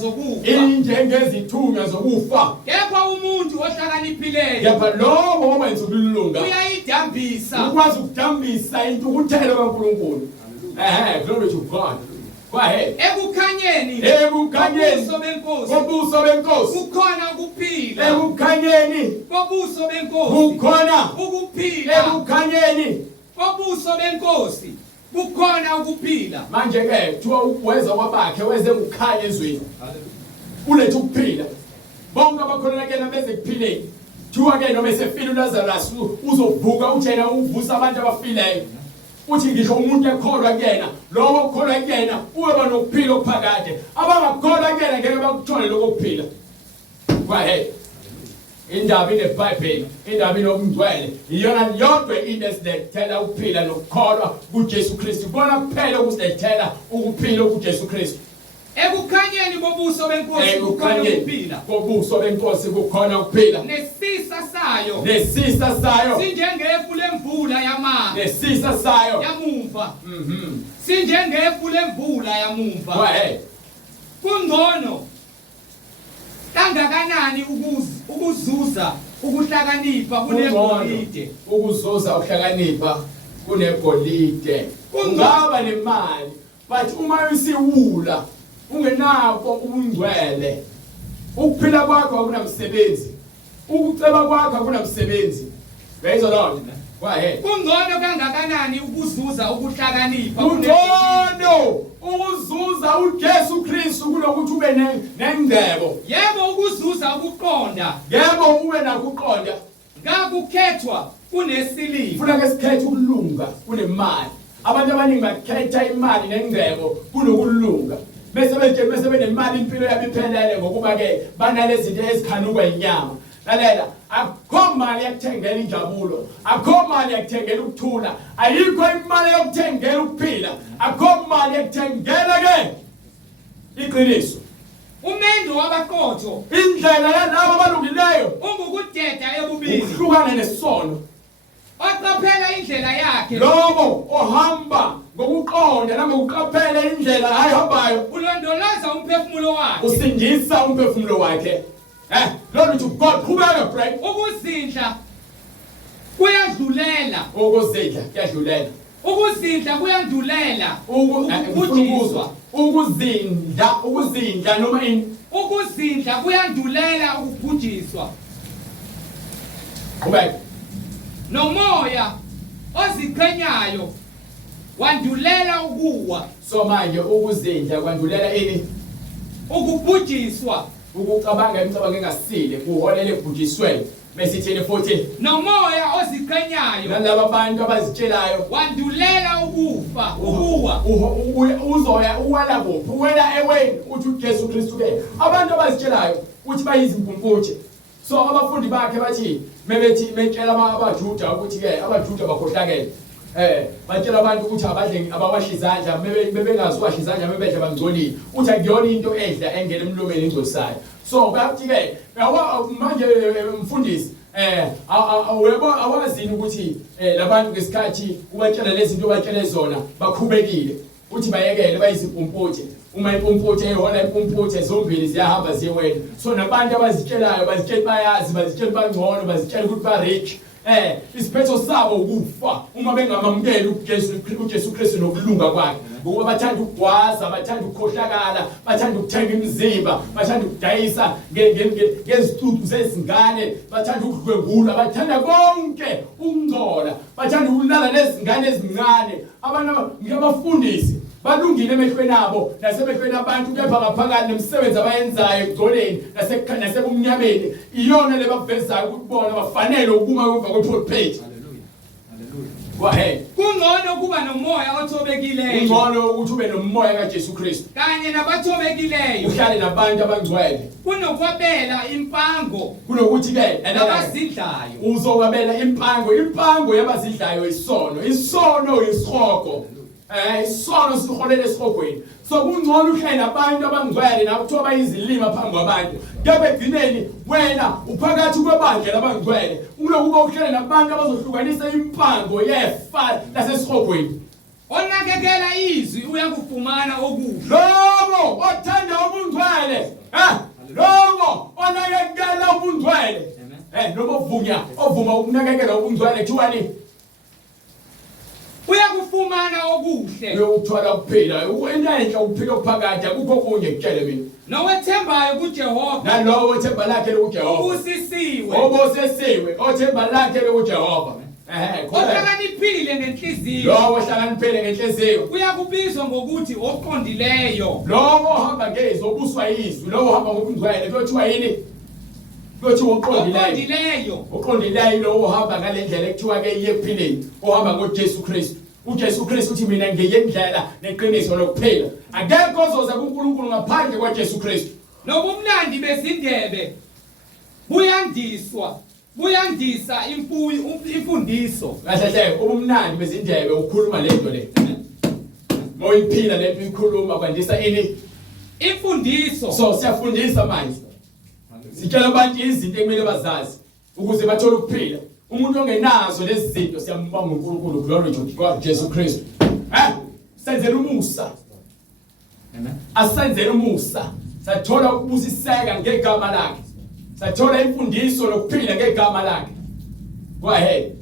zokufa. Kepha umuntu ohlakaniphileyo, kepha lowo owenza ukulunga uyayidambisa. Ukwazi ukudambisa intukuthelo kaNkulunkulu. Glory to God. Go ahead. Ekukhanyeni kobuso benkosi kukhona ukuphila. Ekukhanyeni kobuso benkosi kukhona ukuphila. Ekukhanyeni kobuso benkosi kukhona ukuphila. Manje ke kuthiwa uweza kwabakhe weze ukukhanya ezweni. Ulethe ukuphila. Bonke abakholelwa kena beze kuphileni. Kuthiwa ke noma esefile uLazarus uzovuka uthena uvusa abantu abafileyo. Uthi ngisho umuntu ekholwa kuyena, lowo okholwa kuyena uyoba nokuphila okuphakade. Abangakholwa kuyena ngeke bakuthole lokho kuphila. Go ahead. Indaba ineBhayibheli, indaba inobungcwele, iyona yodwa into esilethela ukuphila nokukholwa kuJesu Kristu. Bona kuphela ukusilethela ukuphila kuJesu Kristu. Ekukhanyeni kobuso benkosi kukhona ukuphila. Kobuso benkosi kukhona ukuphila. Nesisa sayo sinjengefu lemvula yamanzi. Nesisa sayo yamumva. Sinjengefu lemvula yamumva. Go ahead. Kungcono kangakanani ukuzuza ukuhlakanipha kunegolide. Ukuzuza ukuhlakanipha kunegolide. Ungaba nemali, but uma usiwula ungenakho ubungcwele, ukuphila kwakho akunamsebenzi, ukuceba kwakho akunamsebenzi. Praise the Lord. Go ahead. Kungcono kangakanani ukuzuza ukuhlakanipha kungcono ukuzuza uJesu Kristu kunokuthi ube nengcebo. Yebo ukuzuza ukuqonda. Yebo ube nakuqonda. Ngakukhethwa kunesiliva. Funa ke sikhethe ukulunga kunemali. Abantu abaningi bakhetha imali nengcebo kunokulunga. Bese benemali impilo yabo iphelele ngokuba ke banalezi zinto ezikhanukwa inyama. Lalela, akho mali yokuthengela injabulo, akho mali yokuthengela ukuthula, ayikho imali yokuthengela ukuphila, akho mali yokuthengela ke iqiniso. Umendo wabaqotho, indlela yalabo abalungileyo ungukudeda ebubini, ukuhlukana nesono. Oqaphela indlela yakhe, lobo ohamba ngokuqonda nangokuqaphela indlela ayihambayo, ulondoloza umphefumulo wakhe, usindisa umphefumulo wakhe. Glory to God. Qhubeka pray. Ukuzindla kuyadlulela. Ukuzindla kuyandulela. Ukubujiswa. Ukuzindla noma ini? Ukuzindla kuyandulela ukubujiswa. Qhubeka. Nomoya oziqhenyayo wandulela ukuwa. So manje ukuzindla kwandulela ini? Ukubujiswa. Ukucabanga imicabango engasile kuholela ekubhujisweni. Mesithini futhi nomoya oziqhenyayo nalabo abantu abazitshelayo wandulela ukuwa. Uzoya uwela kuphi? Uwela eweni uthi uJesu Kristu ke. Abantu abazitshelayo uthi bayizimpumputhe. So abafundi bakhe bathi metshela abaJuda ukuthi ke abaJuda bakhohlakele. Batshela abantu ukuthi abadle abawashi izandla bebengazi washi izandla bebedla bangcolile. Uthi akuyona into edla engena emlomeni engcolisayo. So bathi ke manje mfundisi awazini ukuthi labantu ngesikhathi ubatshela lezi zinto batshele zona bakhubekile uthi bayekele bayizimpumputhe uma impumputhe ehola impumputhe zombili ziyahamba ziyewena so nabantu abazitshelayo bazitshela bayazi bazitshela bangcono bazitshela ukuthi ba rich isiphetho sabo ukufa uma bengamamukeli uJesu Kristu nokulunga kwakhe ngoba bathanda ukugwaza bathanda ukukhohlakala bathanda ukuthenga imizimba bathanda ukudayisa ngezitutu zezingane bathanda ukudlwengula bathanda konke ukungcola bathanda ukulala nezingane ezincane ngiyabafundisi balungile emehlweni abo nasemehlweni abantu kepha ngaphakathi nemsebenzi abayenzayo ekugcoleni nasekumnyameni iyona lebakuvezayo ukuthi bona bafanele ukuma emva kwe-pulpit. Go ahead. Kungcono kuba nomoya othobekileyo. Kungcono ukuthi ube nomoya kaJesu Kristu. Kanye nabathobekileyo. Uhlale nabantu abangcwele. Kunokwabela impango. Kunokuthi ke abazidlayo. Uzokwabela impango yabazidlayo isono. Isono isihogo. Isono siholele esihogweni. So kungcono uhlale nabantu abangcwele nakuthoba izilima phambi kwabantu. Kepha egcineni wena uphakathi kwebandla labangcwele. Kunokuba uhlale nabantu abazohlukanisa impango yefa lasesihogweni. Onakekela izwi uyakufumana okuhle. Lobo othanda ubungcwele. Lobo onakekela ubungcwele. Lobo ovuma ukunakekela ubungcwele kuthiwani? Uyakufumana okuhle. Uyokuthola kuphela. Enhle ukuphila okuphakathi akukho kunye kutshele mina. Nowethembayo kuJehova. Nalowo othemba lakhe kuJehova. Usisiwe. Obosesiwe othemba lakhe kuJehova. Ohlakaniphile ngenhliziyo. Lowo ohlakaniphile ngenhliziyo. Uyakubizwa ngokuthi oqondileyo. Lowo ohamba ngezwi obuswa izwi. Lowo ohamba ngokungcwele kuthiwa yini? Kuthiwa oqondileyo. Oqondileyo lowo ohamba ngale ndlela ekuthiwa ke yeqiniso. Ohamba ngoJesu Kristu. uJesu Kristu uthi mina ngiyendlela neqiniso lokuphila. Akekho ozoza kuNkulunkulu ngaphandle kwaJesu Kristu. Nobumnandi bezindebe buyandisa imfundiso. Kahle ubumnandi bezindebe ukukhuluma lento le. Moyiphila lento ikhuluma kwandisa ini? Imfundiso. So siyafundisa manje. Sitshela abantu izinto ekumele bazazi ukuze bathole ukuphila. Umuntu ongenazo lezi zinto siyambonga uNkulunkulu, glory to God, Jesu Kristu. Senzele umusa. Amen. Asenzele umusa. Sathola ukubusiseka ngegama lakhe. Sathola imfundiso lokuphila ngegama lakhe. Go ahead.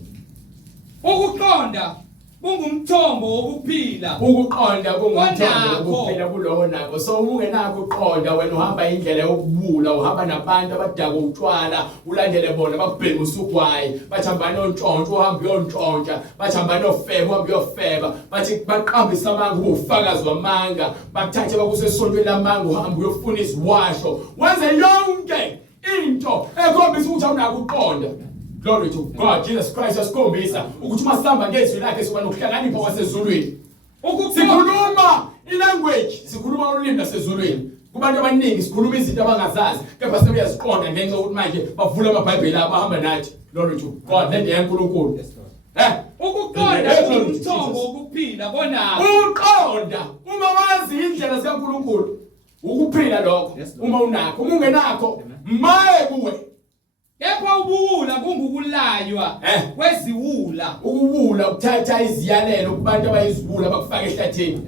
Ukuqonda kungumthombo wokuphila. Ukuqonda kungumthombo wokuphila kulowo nako. So ungenakho uqonda wena uhamba indlela yokubula, uhamba nabantu abadaka utshwala, ulandele bona bakubhema usugwayi, bathamba nontshontsho uhamba uyontshontsha, bathamba nofeba uhamba uyofeba, bathi baqambisa amanga ubufakazi wamanga, bakuthathe bakusesontweni lamanga uhamba uyofuna isiwasho. Wenze yonke into ekhombisa ukuthi awunako uqonda. Glory to God, Jesus Christ asikhombisa ukuthi masihamba ngezwi lakhe siba nokuhlakanipha kwasezulwini. Sikhuluma ilanguage, sikhuluma ulimi lasezulwini. Kubantu abaningi sikhuluma izinto abangazazi, kepha sebeyaziqonda ngenxa yokuthi manje bavula amabhayibheli abahamba nathi. Glory to God, lento yaNkulunkulu. Ukuqonda umthombo wokuphila bonako. Uqonda uma wazi indlela zikaNkulunkulu ukuphila lokho. Uma unakho, uma ungenakho, maye kuwe. Kepha ubuwula kungukulaywa kweziwula. Ubuwula ukuthatha iziyalelo kubantu abayiziwula bakufaka ehlathini.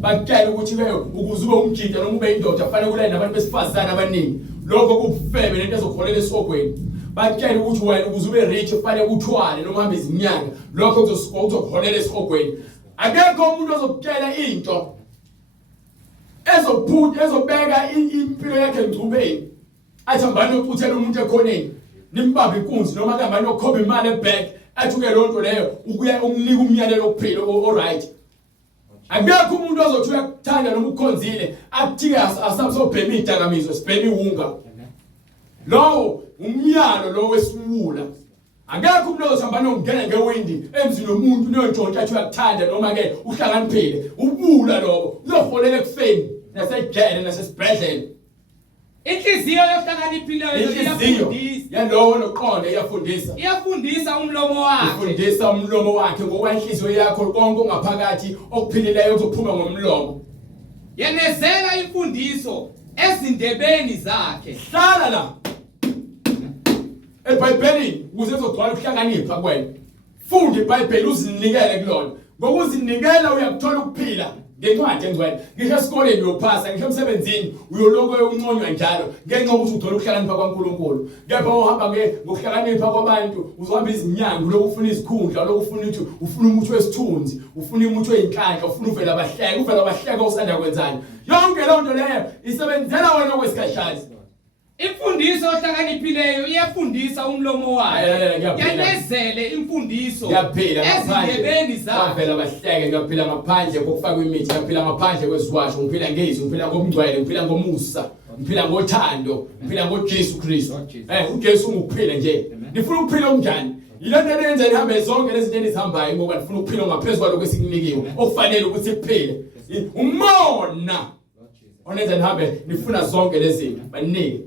Bakutshela ukuthi wewe ukuze ube umjinja noma ube indoda kufanele ulale nabantu besifazana abaningi. Lokho kubufebe lento ezokholela esogweni. Bakutshela ukuthi wena ukuze ube rich kufanele uthwale noma uhambe izinyanga. Lokho kuzokholela esogweni. Akekho umuntu ozokutshela into ezobeka impilo yakhe engcubeni. Athi mbani uputhela umuntu ekhoneni. Nimbambe inkunzi noma kamba nokhomba imali ebank athi ke lonto leyo ukuya umnika umyalelo okuphila alright. Akekho umuntu ozothi uyakuthanda noma ukhonzile akuthike asamsobhema idakamizwe sibhema iwunga. Lo umyalo lo wesiwula. Akekho umuntu ozohamba nongena ngewindi emzini nomuntu nontshontsha athi uyakuthanda noma ke uhlakaniphile. Ubula lobo uzoholela ekufeni nasejele nasesibhedlela. Inhliziyo yohlakaniphile iyafundisa. Yalowo noqonda iyafundisa. Iyafundisa umlomo wakhe. Ifundisa umlomo wakhe ngoba inhliziyo yakho konke ongaphakathi okuphilileyo kuzophuma ngomlomo. Yenezela imfundiso ezindebeni zakhe. Hlala la. eBhayibhelini ukuze uzogcwala ukuhlakanipha kuwena. Funda iBhayibheli uzinikele kulona. Ngokuzinikela uyakuthola ukuphila ngencwadi engcwele. Ngisho esikoleni uyophasa, ngisho emsebenzini uyoloko unconywa njalo ngenxa yokuthi uthola ukuhlakanipha kwaNkulunkulu. Kepha uhamba ngokuhlakanipha kwabantu uzohamba izinyanga lokufuna izikhundla, lokufuna ukuthi ufuna umuthi wesithunzi, ufuna umuthi weinhlanhla, ufuna uvela abahleka usanda kwenzani. Yonke leyo nto leyo isebenzela wena okwesikhashana. Imfundiso ohlakaniphileyo iyafundisa umlomo wayo. Yanezele imfundiso ezindebeni zakhe. Ngavela abahleke, ngaphila ngaphandle kokufaka imithi, ngaphila ngaphandle kweziwasho, ngiphila ngezwi, ngiphila ngomngcwele, ngiphila ngomusa, ngiphila ngothando, ngiphila ngoJesu Kristu. uJesu ungukuphila nje. Nifuna ukuphila onjani? Yilento lenze lihambe zonke lezi zinto ezihambayo ngoba nifuna ukuphila ngaphezulu kwalokho esikunikiwe okufanele ukuthi kuphile. Umona onenza nihambe nifuna zonke lezi zinto banike.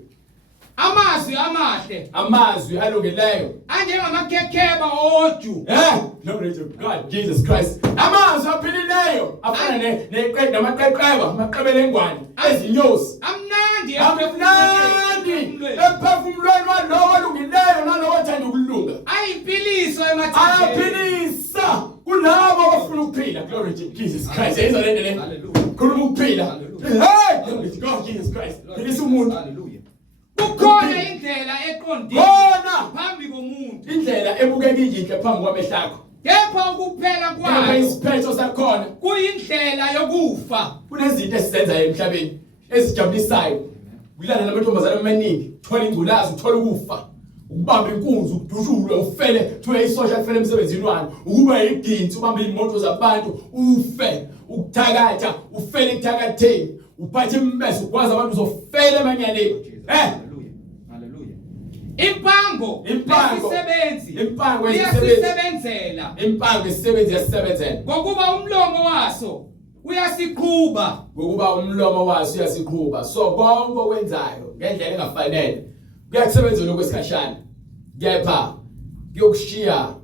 Amazwi amahle, amazwi alungeleyo anjengamakhekheba oju. Glory to God, Jesus Christ. Amazwi aphilileyo afana neqeda namaqeqeba, amaqebele engwane, ezinyosi. Amnandi ephefumulweni walowo olungileyo nalowo othanda ukulunga. Ayimpiliso ematheni. Ayaphilisa kulabo abafuna ukuphila. Glory to Jesus Christ. Yizwa lento le. Hallelujah. Khuluma ukuphila. Glory to God, Jesus Christ. Philisa umuntu. Hallelujah. Kukhona indlela eqondile phambi komuntu. Indlela ebukeka inhle phambi kwamehlo akho. Kepha ukuphela kwayo isiphetho sakhona kuyindlela yokufa. Kunezinto esizenzayo emhlabeni ezijabulisayo. Kulana namantombazana amaningi, uthola ingculazi, uthola ukufa, ukubamba inkunzi, ukudushulwa, ufele, uthola isosha lifele emsebenzini wami, ukuba iginti, ubamba imoto zabantu, ufe, ukuthakatha, ufele ekuthakatheni, uphathe imbese, ukwazi abantu uzofela emanyaleni. Impango yasisebenzela ngokuba umlomo waso uyasiqhuba. So konke okwenzayo ngendlela engafanele kuyakusebenzela okwesikhashana, kepha kuyokushiya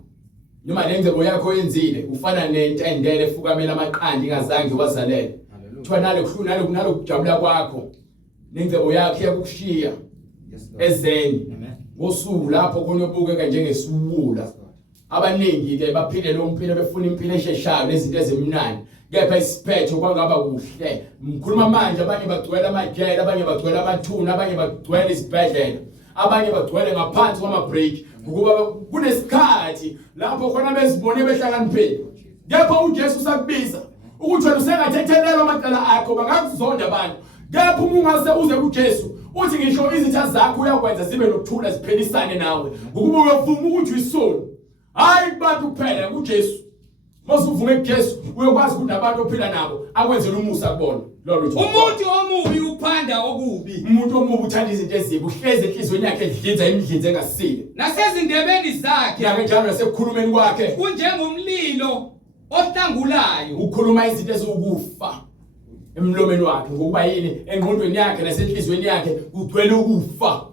noma lengcebo yakho yenzile ufana nentendele efukamela amaqanda ingazange wazalela. Kuthiwa nalokujabula kwakho nengcebo yakho iyakushiya ezeni. Ngosuku lapho khona ubukeka njengesiwula. Abaningi ke baphile lo mpilo befuna impilo esheshayo nezinto ezimnandi. Kepha isiphetho kwangaba kuhle. Ngikhuluma manje abanye bagcwele amajele, abanye bagcwele amathuna, abanye bagcwele isibhedlela, abanye bagcwele ngaphansi kwama-break. Ukuba kunesikhathi lapho khona bezibone behlakaniphile. Kepha uJesu usakubiza ukuthi wena usengathethelelwa amacala akho, bangakuzonda abantu. Kepha uma ungase uze kuJesu uthi ngisho izitha zakho uyakwenza zibe nokuthula ziphelisane nawe. Ukuba uyavuma ukuthi uyisoni, hayi kubantu kuphela kuJesu. Mase uvume kuJesu uyokwazi ukuthi abantu ophila nabo akwenzele umusa kubona. Umuntu omubi uphanda okubi. Umuntu omubi uthanda izinto ezibi, uhleze enhlizweni yakhe edlinza imidlinza engasile. Nasezindebeni zakhe kanjalo nasekukhulumeni kwakhe kunjengomlilo ohlangulayo. Ukhuluma izinto ezokufa emlomeni wakhe ngokuba yini engqondweni yakhe nasenhlizweni yakhe kugcwele ukufa.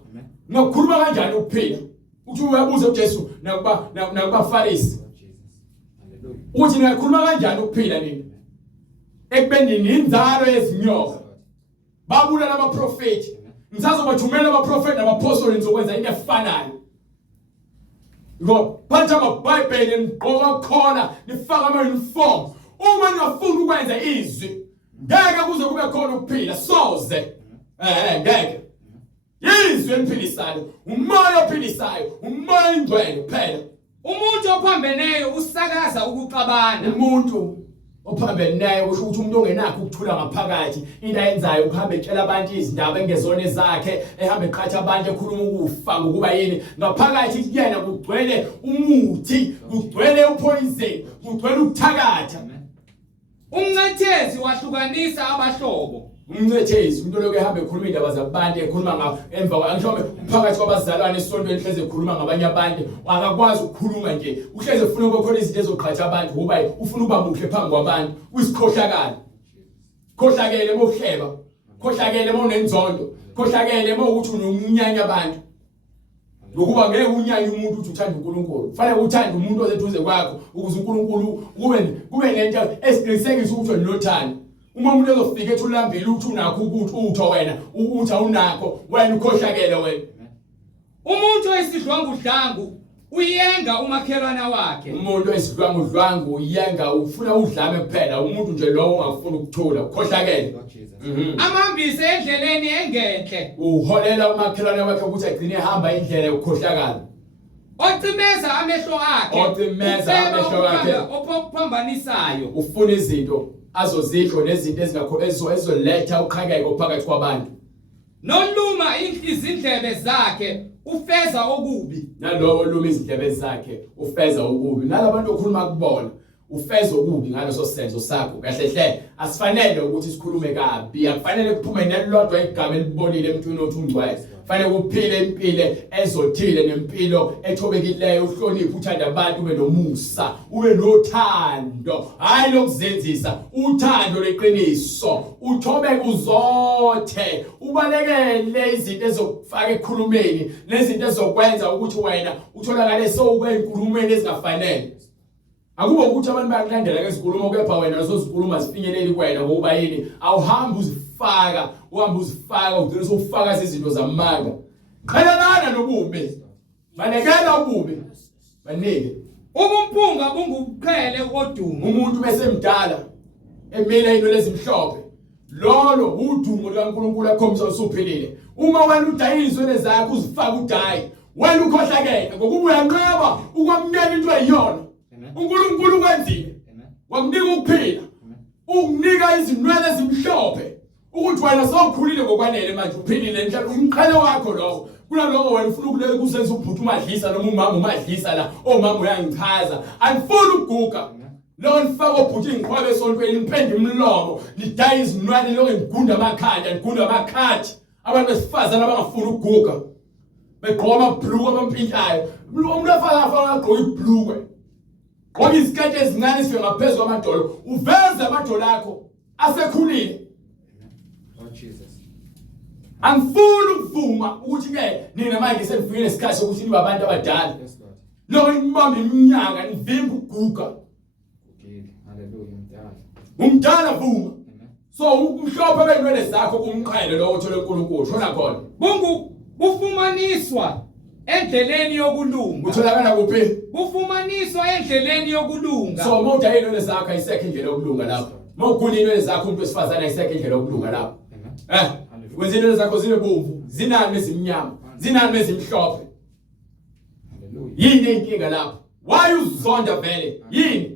Ngokukhuluma kanjani ukuphila? Uthi uyabuza uJesu nakuba Farisi. Uthi ngakhuluma kanjani ukuphila nini? Ekubendini inzalo yezinyoka. Babulala abaprofeti. Ngisazobathumela abaprofeti nabapostoli nizokwenza into efanayo. Ngo phatha amaBhayibheli nigqoka khona nifaka ama-uniform. Uma ningafuni ukwenza izwi ngeke kuze kube khona ukuphila soze. Ngeke. Izwi eliphilisayo, umoya ophilisayo, umoya ingcwele phela. Umuntu ophambeneyo usakaza ukuxabana. Umuntu ophambeneyo kusho ukuthi umuntu ongenakho ukuthula ngaphakathi, into ayenzayo ukuhamba etshela abantu izindaba engezona zakhe, ehamba eqhatha abantu ekhuluma ukufa ngokuba yini ngaphakathi kuyena kugcwele umuthi, kugcwele upoison, kugcwele ukuthakatha. Umncethezi wahlukanisa abahlobo. Umncethezi umuntu lokho ehamba ekhuluma indaba zabantu, ekhuluma emva mhlawumbe phakathi kwabazalwane esontweni ehleze ekhuluma ngabanye abantu, akakwazi ukukhuluma nje. Uhleze ufuna ukukhona izinto ezoqhatha abantu ngoba ufuna ukuba muhle phambi kwabantu, uyisikhohlakala. Khohlakele mohleba, khohlakele monenzondo, khohlakele mawukuthi unomnyanya abantu. Ngokuba ngeke unyanye umuntu uthi uthanda uNkulunkulu. Kufanele uthande umuntu oseduze kwakho ukuze uNkulunkulu kube nento esiqinisekisa ukuthi unothando. Uma umuntu ezofika ethi ulambile uthi unakho ukuthi utho wena uthi awunakho wena ukhohlakele wena. Umuntu oyisidlwangudlangu uyenga umakhelwana wakhe. Umuntu oyisidlwangudlangu uyenga ufuna udlame kuphela, umuntu nje lowo ongafuna ukuthula, ukhohlakele. Amambise endleleni engenhle. Uholela umakhelwane wakhe ukuthi agcine ehamba indlela yokukhohlakala. Ocimeza amehlo akhe. Ocimeza amehlo akhe. Ophophambanisayo. Ufuna izinto azozidlo nezinto ezizoletha uqhakeko phakathi kwabantu. Noluma izindlebe zakhe ufeza okubi. Nalowo oluma izindlebe zakhe ufeza okubi. Nalabantu okhuluma kubona ufeza okubi ngaleso senzo sakho. Kahle hle asifanele ukuthi sikhulume kabi. Akufanele kuphume nelodwa igama elibolile emntwini othi ungcwele. Fanele kuphile impilo ezothile nempilo ethobekileyo, uhloniphe, uthanda abantu, ube nomusa, ube nothando, hayi lokuzenzisa, uthando leqiniso, uthobeke uzothe, ubalekele izinto ezokufaka ekhulumeni nezinto ezokwenza ukuthi wena utholakale sowukwenkulumeni ezingafanele. Akube ukuthi abantu bayakulandela ke sikhuluma kepha wena lesozikhuluma zifinyeleli kuwena ngoba yini awuhambi uzifaka, uhamba uzifaka ugcina sowufaka izinto zamanga. Qhelelana nobubi, balekela ububi, banike. Ubumpunga bunguqhele odumo. Umuntu bese mdala emile into lezimhlophe, lolo udumo likaNkulunkulu akhombisa usuphilile. Uma wena udayizwe nezakho uzifaka udayi, wena ukhohlakele ngokuba uyanqaba ukwamukela into eyiyona. uNkulunkulu kwenzile wakunika ukuphila, ukunika izinwele ezimhlophe ukuthi wena sowukhulile ngokwanele manje uphilile njalo umqhele wakho lokho kunaloko wena ufuna ukuleka kusenza ubhuti umadlisa noma umama umadlisa la omama uyangichaza angifuni ukuguga lo nifaka ubhuti ingiqhwabe esontweni nipende imlomo nidayi izinwele lokho ngigunda amakhanda ngigunda amakhathi abantu besifazana abangafuni ukuguga begqoka amabhluku amampintshayo umuntu afaka agqoka ibhlukwe ngoba isikhathi ezincane sife ngaphezulu kwamadolo uveze amadolo akho asekhulile. Angifuni ukuvuma ukuthi ke nina manje senifikile isikhathi sokuthi nibe abantu abadala. Lokho nibamba iminyaka nivimba ukuguga. Haleluya umdala vuma. So umhlophe benwele zakho kumqhele lo othola uNkulunkulu shona khona. Bufumaniswa endleleni yokulunga. Utholakala kuphi? Bufumaniswa endleleni yokulunga. So uma udayile inwele zakho ayisekho indlela yokulunga lapho. Uma uguna inwele zakho umuntu wesifazana ayisekho indlela yokulunga lapho. Wenza inwele zakho zibe bomvu, zinami ezimnyama, zinami ezimhlophe. Haleluya. Yini inkinga lapho? Why uzonda vele? Yini?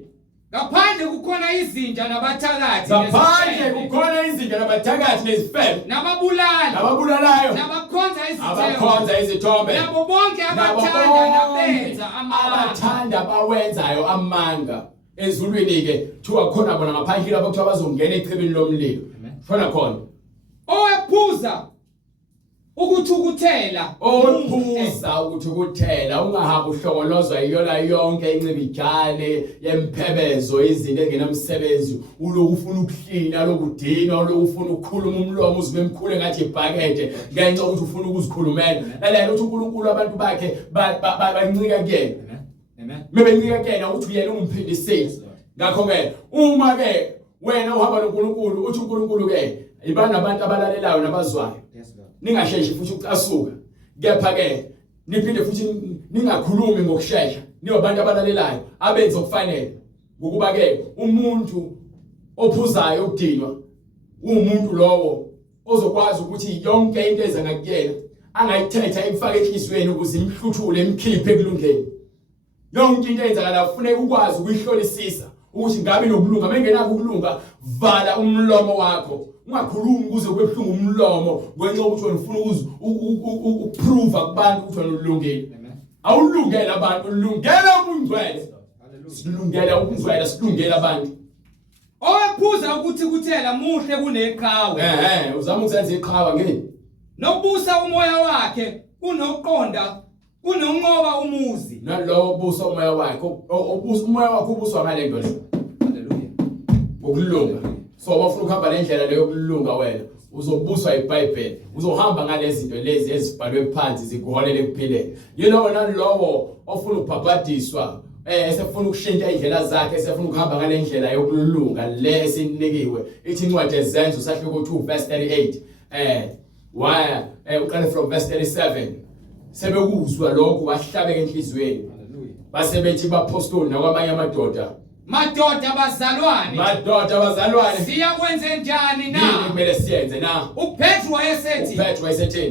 Ngaphandle kukhona izinja nabathakathi. Ngaphandle kukhona izinja nabathakathi nezifebe. Nababulalayo. Nabakhonza izithombe. Nabo bonke abathanda nabenza abathanda bawenzayo amanga. Ezulwini ke thiwa khona bona ngaphandle lapho kuthiwa bazongena echibini lomlilo. Shona khona. Owephuza ukuthukuthela. Owephuza ukuthukuthela ungahambi uhlongolozwa iyona yonke incibijane yemphebezo izinto engenamsebenzi uloku ufuna ukuhlina lokudina uloku ufuna ukukhuluma umlomo uzibe emkhulu ngathi ibhakede ngenxa ukuthi ufuna ukuzikhulumela lalela uthi uNkulunkulu abantu bakhe bancika kuyena. Amen. Mebencika kuyena ukuthi uyena umphindiseli. Ngakho ke uma ke wena uhamba noNkulunkulu uthi uNkulunkulu ke ibana abantu abalalelayo nabazwayo. Ningasheshe futhi ukucasuka. Kepha ke niphinde futhi ningakhulumi ngokusheshsha. Nibe abantu abalalelayo abenze okufanele. Ngokuba ke umuntu ophuzayo ukudinwa umuntu lowo ozokwazi ukuthi yonke into eza ngakuyena angayithetha imfake enhlizweni ukuze imhluthule imkhiphe ekulungeni. Yonke into eyenzakala kufanele ukwazi ukuyihlolisisa ukuthi ngabe nokulunga mengenako ukulunga vala umlomo wakho. Ungakhulumi kuze kube buhlungu umlomo ngenxa ukuthi wena ufuna ukuprove kubantu ukuthi wena ulungile. Awulungela abantu ulungela ubungcwele. Silungela ubungcwele silungela abantu. Owephuza ukuthi kuthela muhle kuneqhawe. Uzama ukuzenza iqhawe ngini? Nobusa umoya wakhe kunoqonda kunonqoba umuzi. Nalowo busa umoya wakhe umoya wakhe ubuswa ngale nto le. Haleluya. Ukulunga. So wafuna ukuhamba lendlela leyo yokulunga wena uzobuswa iBhayibheli uzohamba ngalezi zinto lezi ezibhalwe phansi zikuholele ekuphileni. Nalowo ofuna ukubhabhadiswa esefuna ukushintsha indlela zakhe esefuna ukuhamba ngale ndlela yokulunga le esinikiwe ithi incwadi ezenzo sahluko 2 verse 38 uqale from verse 37 sebekuzwa lokho wahlabeka enhlizweni base bethi bapostoli nakwamanye amadoda madoda bazalwane siyakwenze njani na yini kumele siyenze na uPetru wayesethini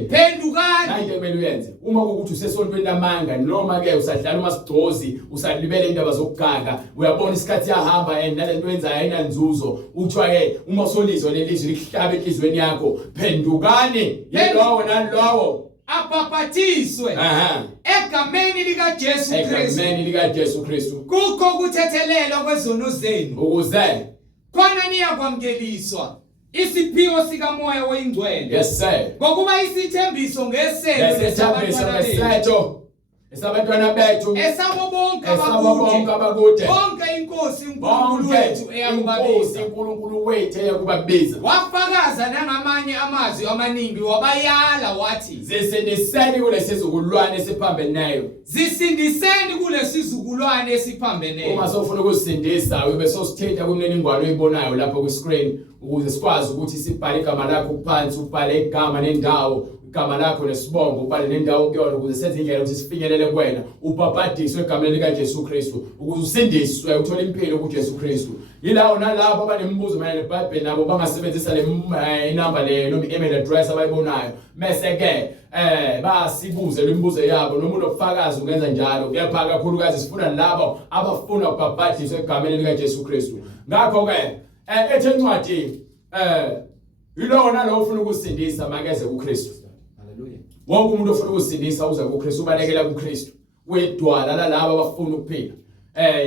phendukani nayi into kumele uyenze uma ukuthi usesontweni lamanga noma ke usadlala umasigcozi usadlibele indaba zokuganga uyabona isikhathi yahamba and nalento yenzayo ayinanzuzo uthiwa ke uma usolizwa lelizwi likuhlaba enhlizweni yakho phendukani yilowo nalowo abapathiswe egameni likaJesu Kristu kukho kuthethelelwa kwezono zenu ukuze khona niyakwamukeliswa isiphiwo sikamoya oyingcwele yes sir ngokuba isithembiso ngesento esabantwana bethu esabo bonke abakude bonke inkosi uNkulunkulu wethu eyakubabiza wafakaza nangamanye amazwi amaningi wabayala wathi zisindiseni kulesizukulwane esiphambeneyo uma sofuna ukusindisa ube sosithetha kumniningwane oyibonayo lapha ku screen ukuze sikwazi ukuthi sibhale igama lakho phansi ubhale igama nendawo igama lakho nesibongo ubhale nendawo kuyona ukuze senze indlela ukuthi sifinyelele kuwena ubhabhadiswe egameni likaJesu Kristu ukuze usindiswe uthole impilo kuJesu Kristu yilawo nalabo abanemibuzo mayelana neBhayibheli nabo bangasebenzisa le inamba le noma email address abayibonayo bese ke basibuze lemibuzo yabo noma unobufakazi ungenza njalo kepha kakhulukazi sifuna labo abafuna ukubhabhadiswa egameni likaJesu Kristu ngakho ke ethe incwadi yilowo nalowo ufuna ukusindisa makeze kuKristu wonke umuntu ofuna ukusindisa uza kuKristu ubalekela kuKristu wedwala lalabo abafuna ukuphila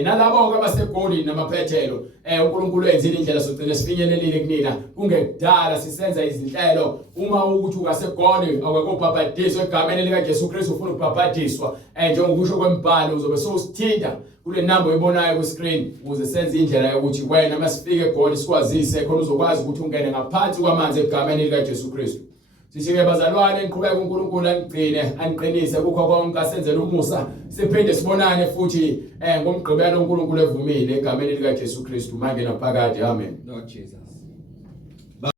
nalabo abasegolini namaphethelo uNkulunkulu enzile indlela sogcina sifinyelelile kunina kungekudala sisenza izinhlelo uma ukuthi ukasegoli awakubhabhadiswa egameni likaJesu Kristu ufuna ukubhabhadiswa njengokusho kwembhalo uzobe sosithinta kule number oyibonayo ku screen ukuze senze indlela yokuthi wena masifike egoli sikwazise khona uzokwazi ukuthi ungene ngaphansi kwamanzi egameni likaJesu Kristu sishike bazalwane niqhubeke uNkulunkulu angigcine aniqinise kukho konke asenzele umusa siphinde sibonane futhi ngomgqibelo uNkulunkulu evumile egameni likaJesu Kristu manje naphakade amen Lord Jesus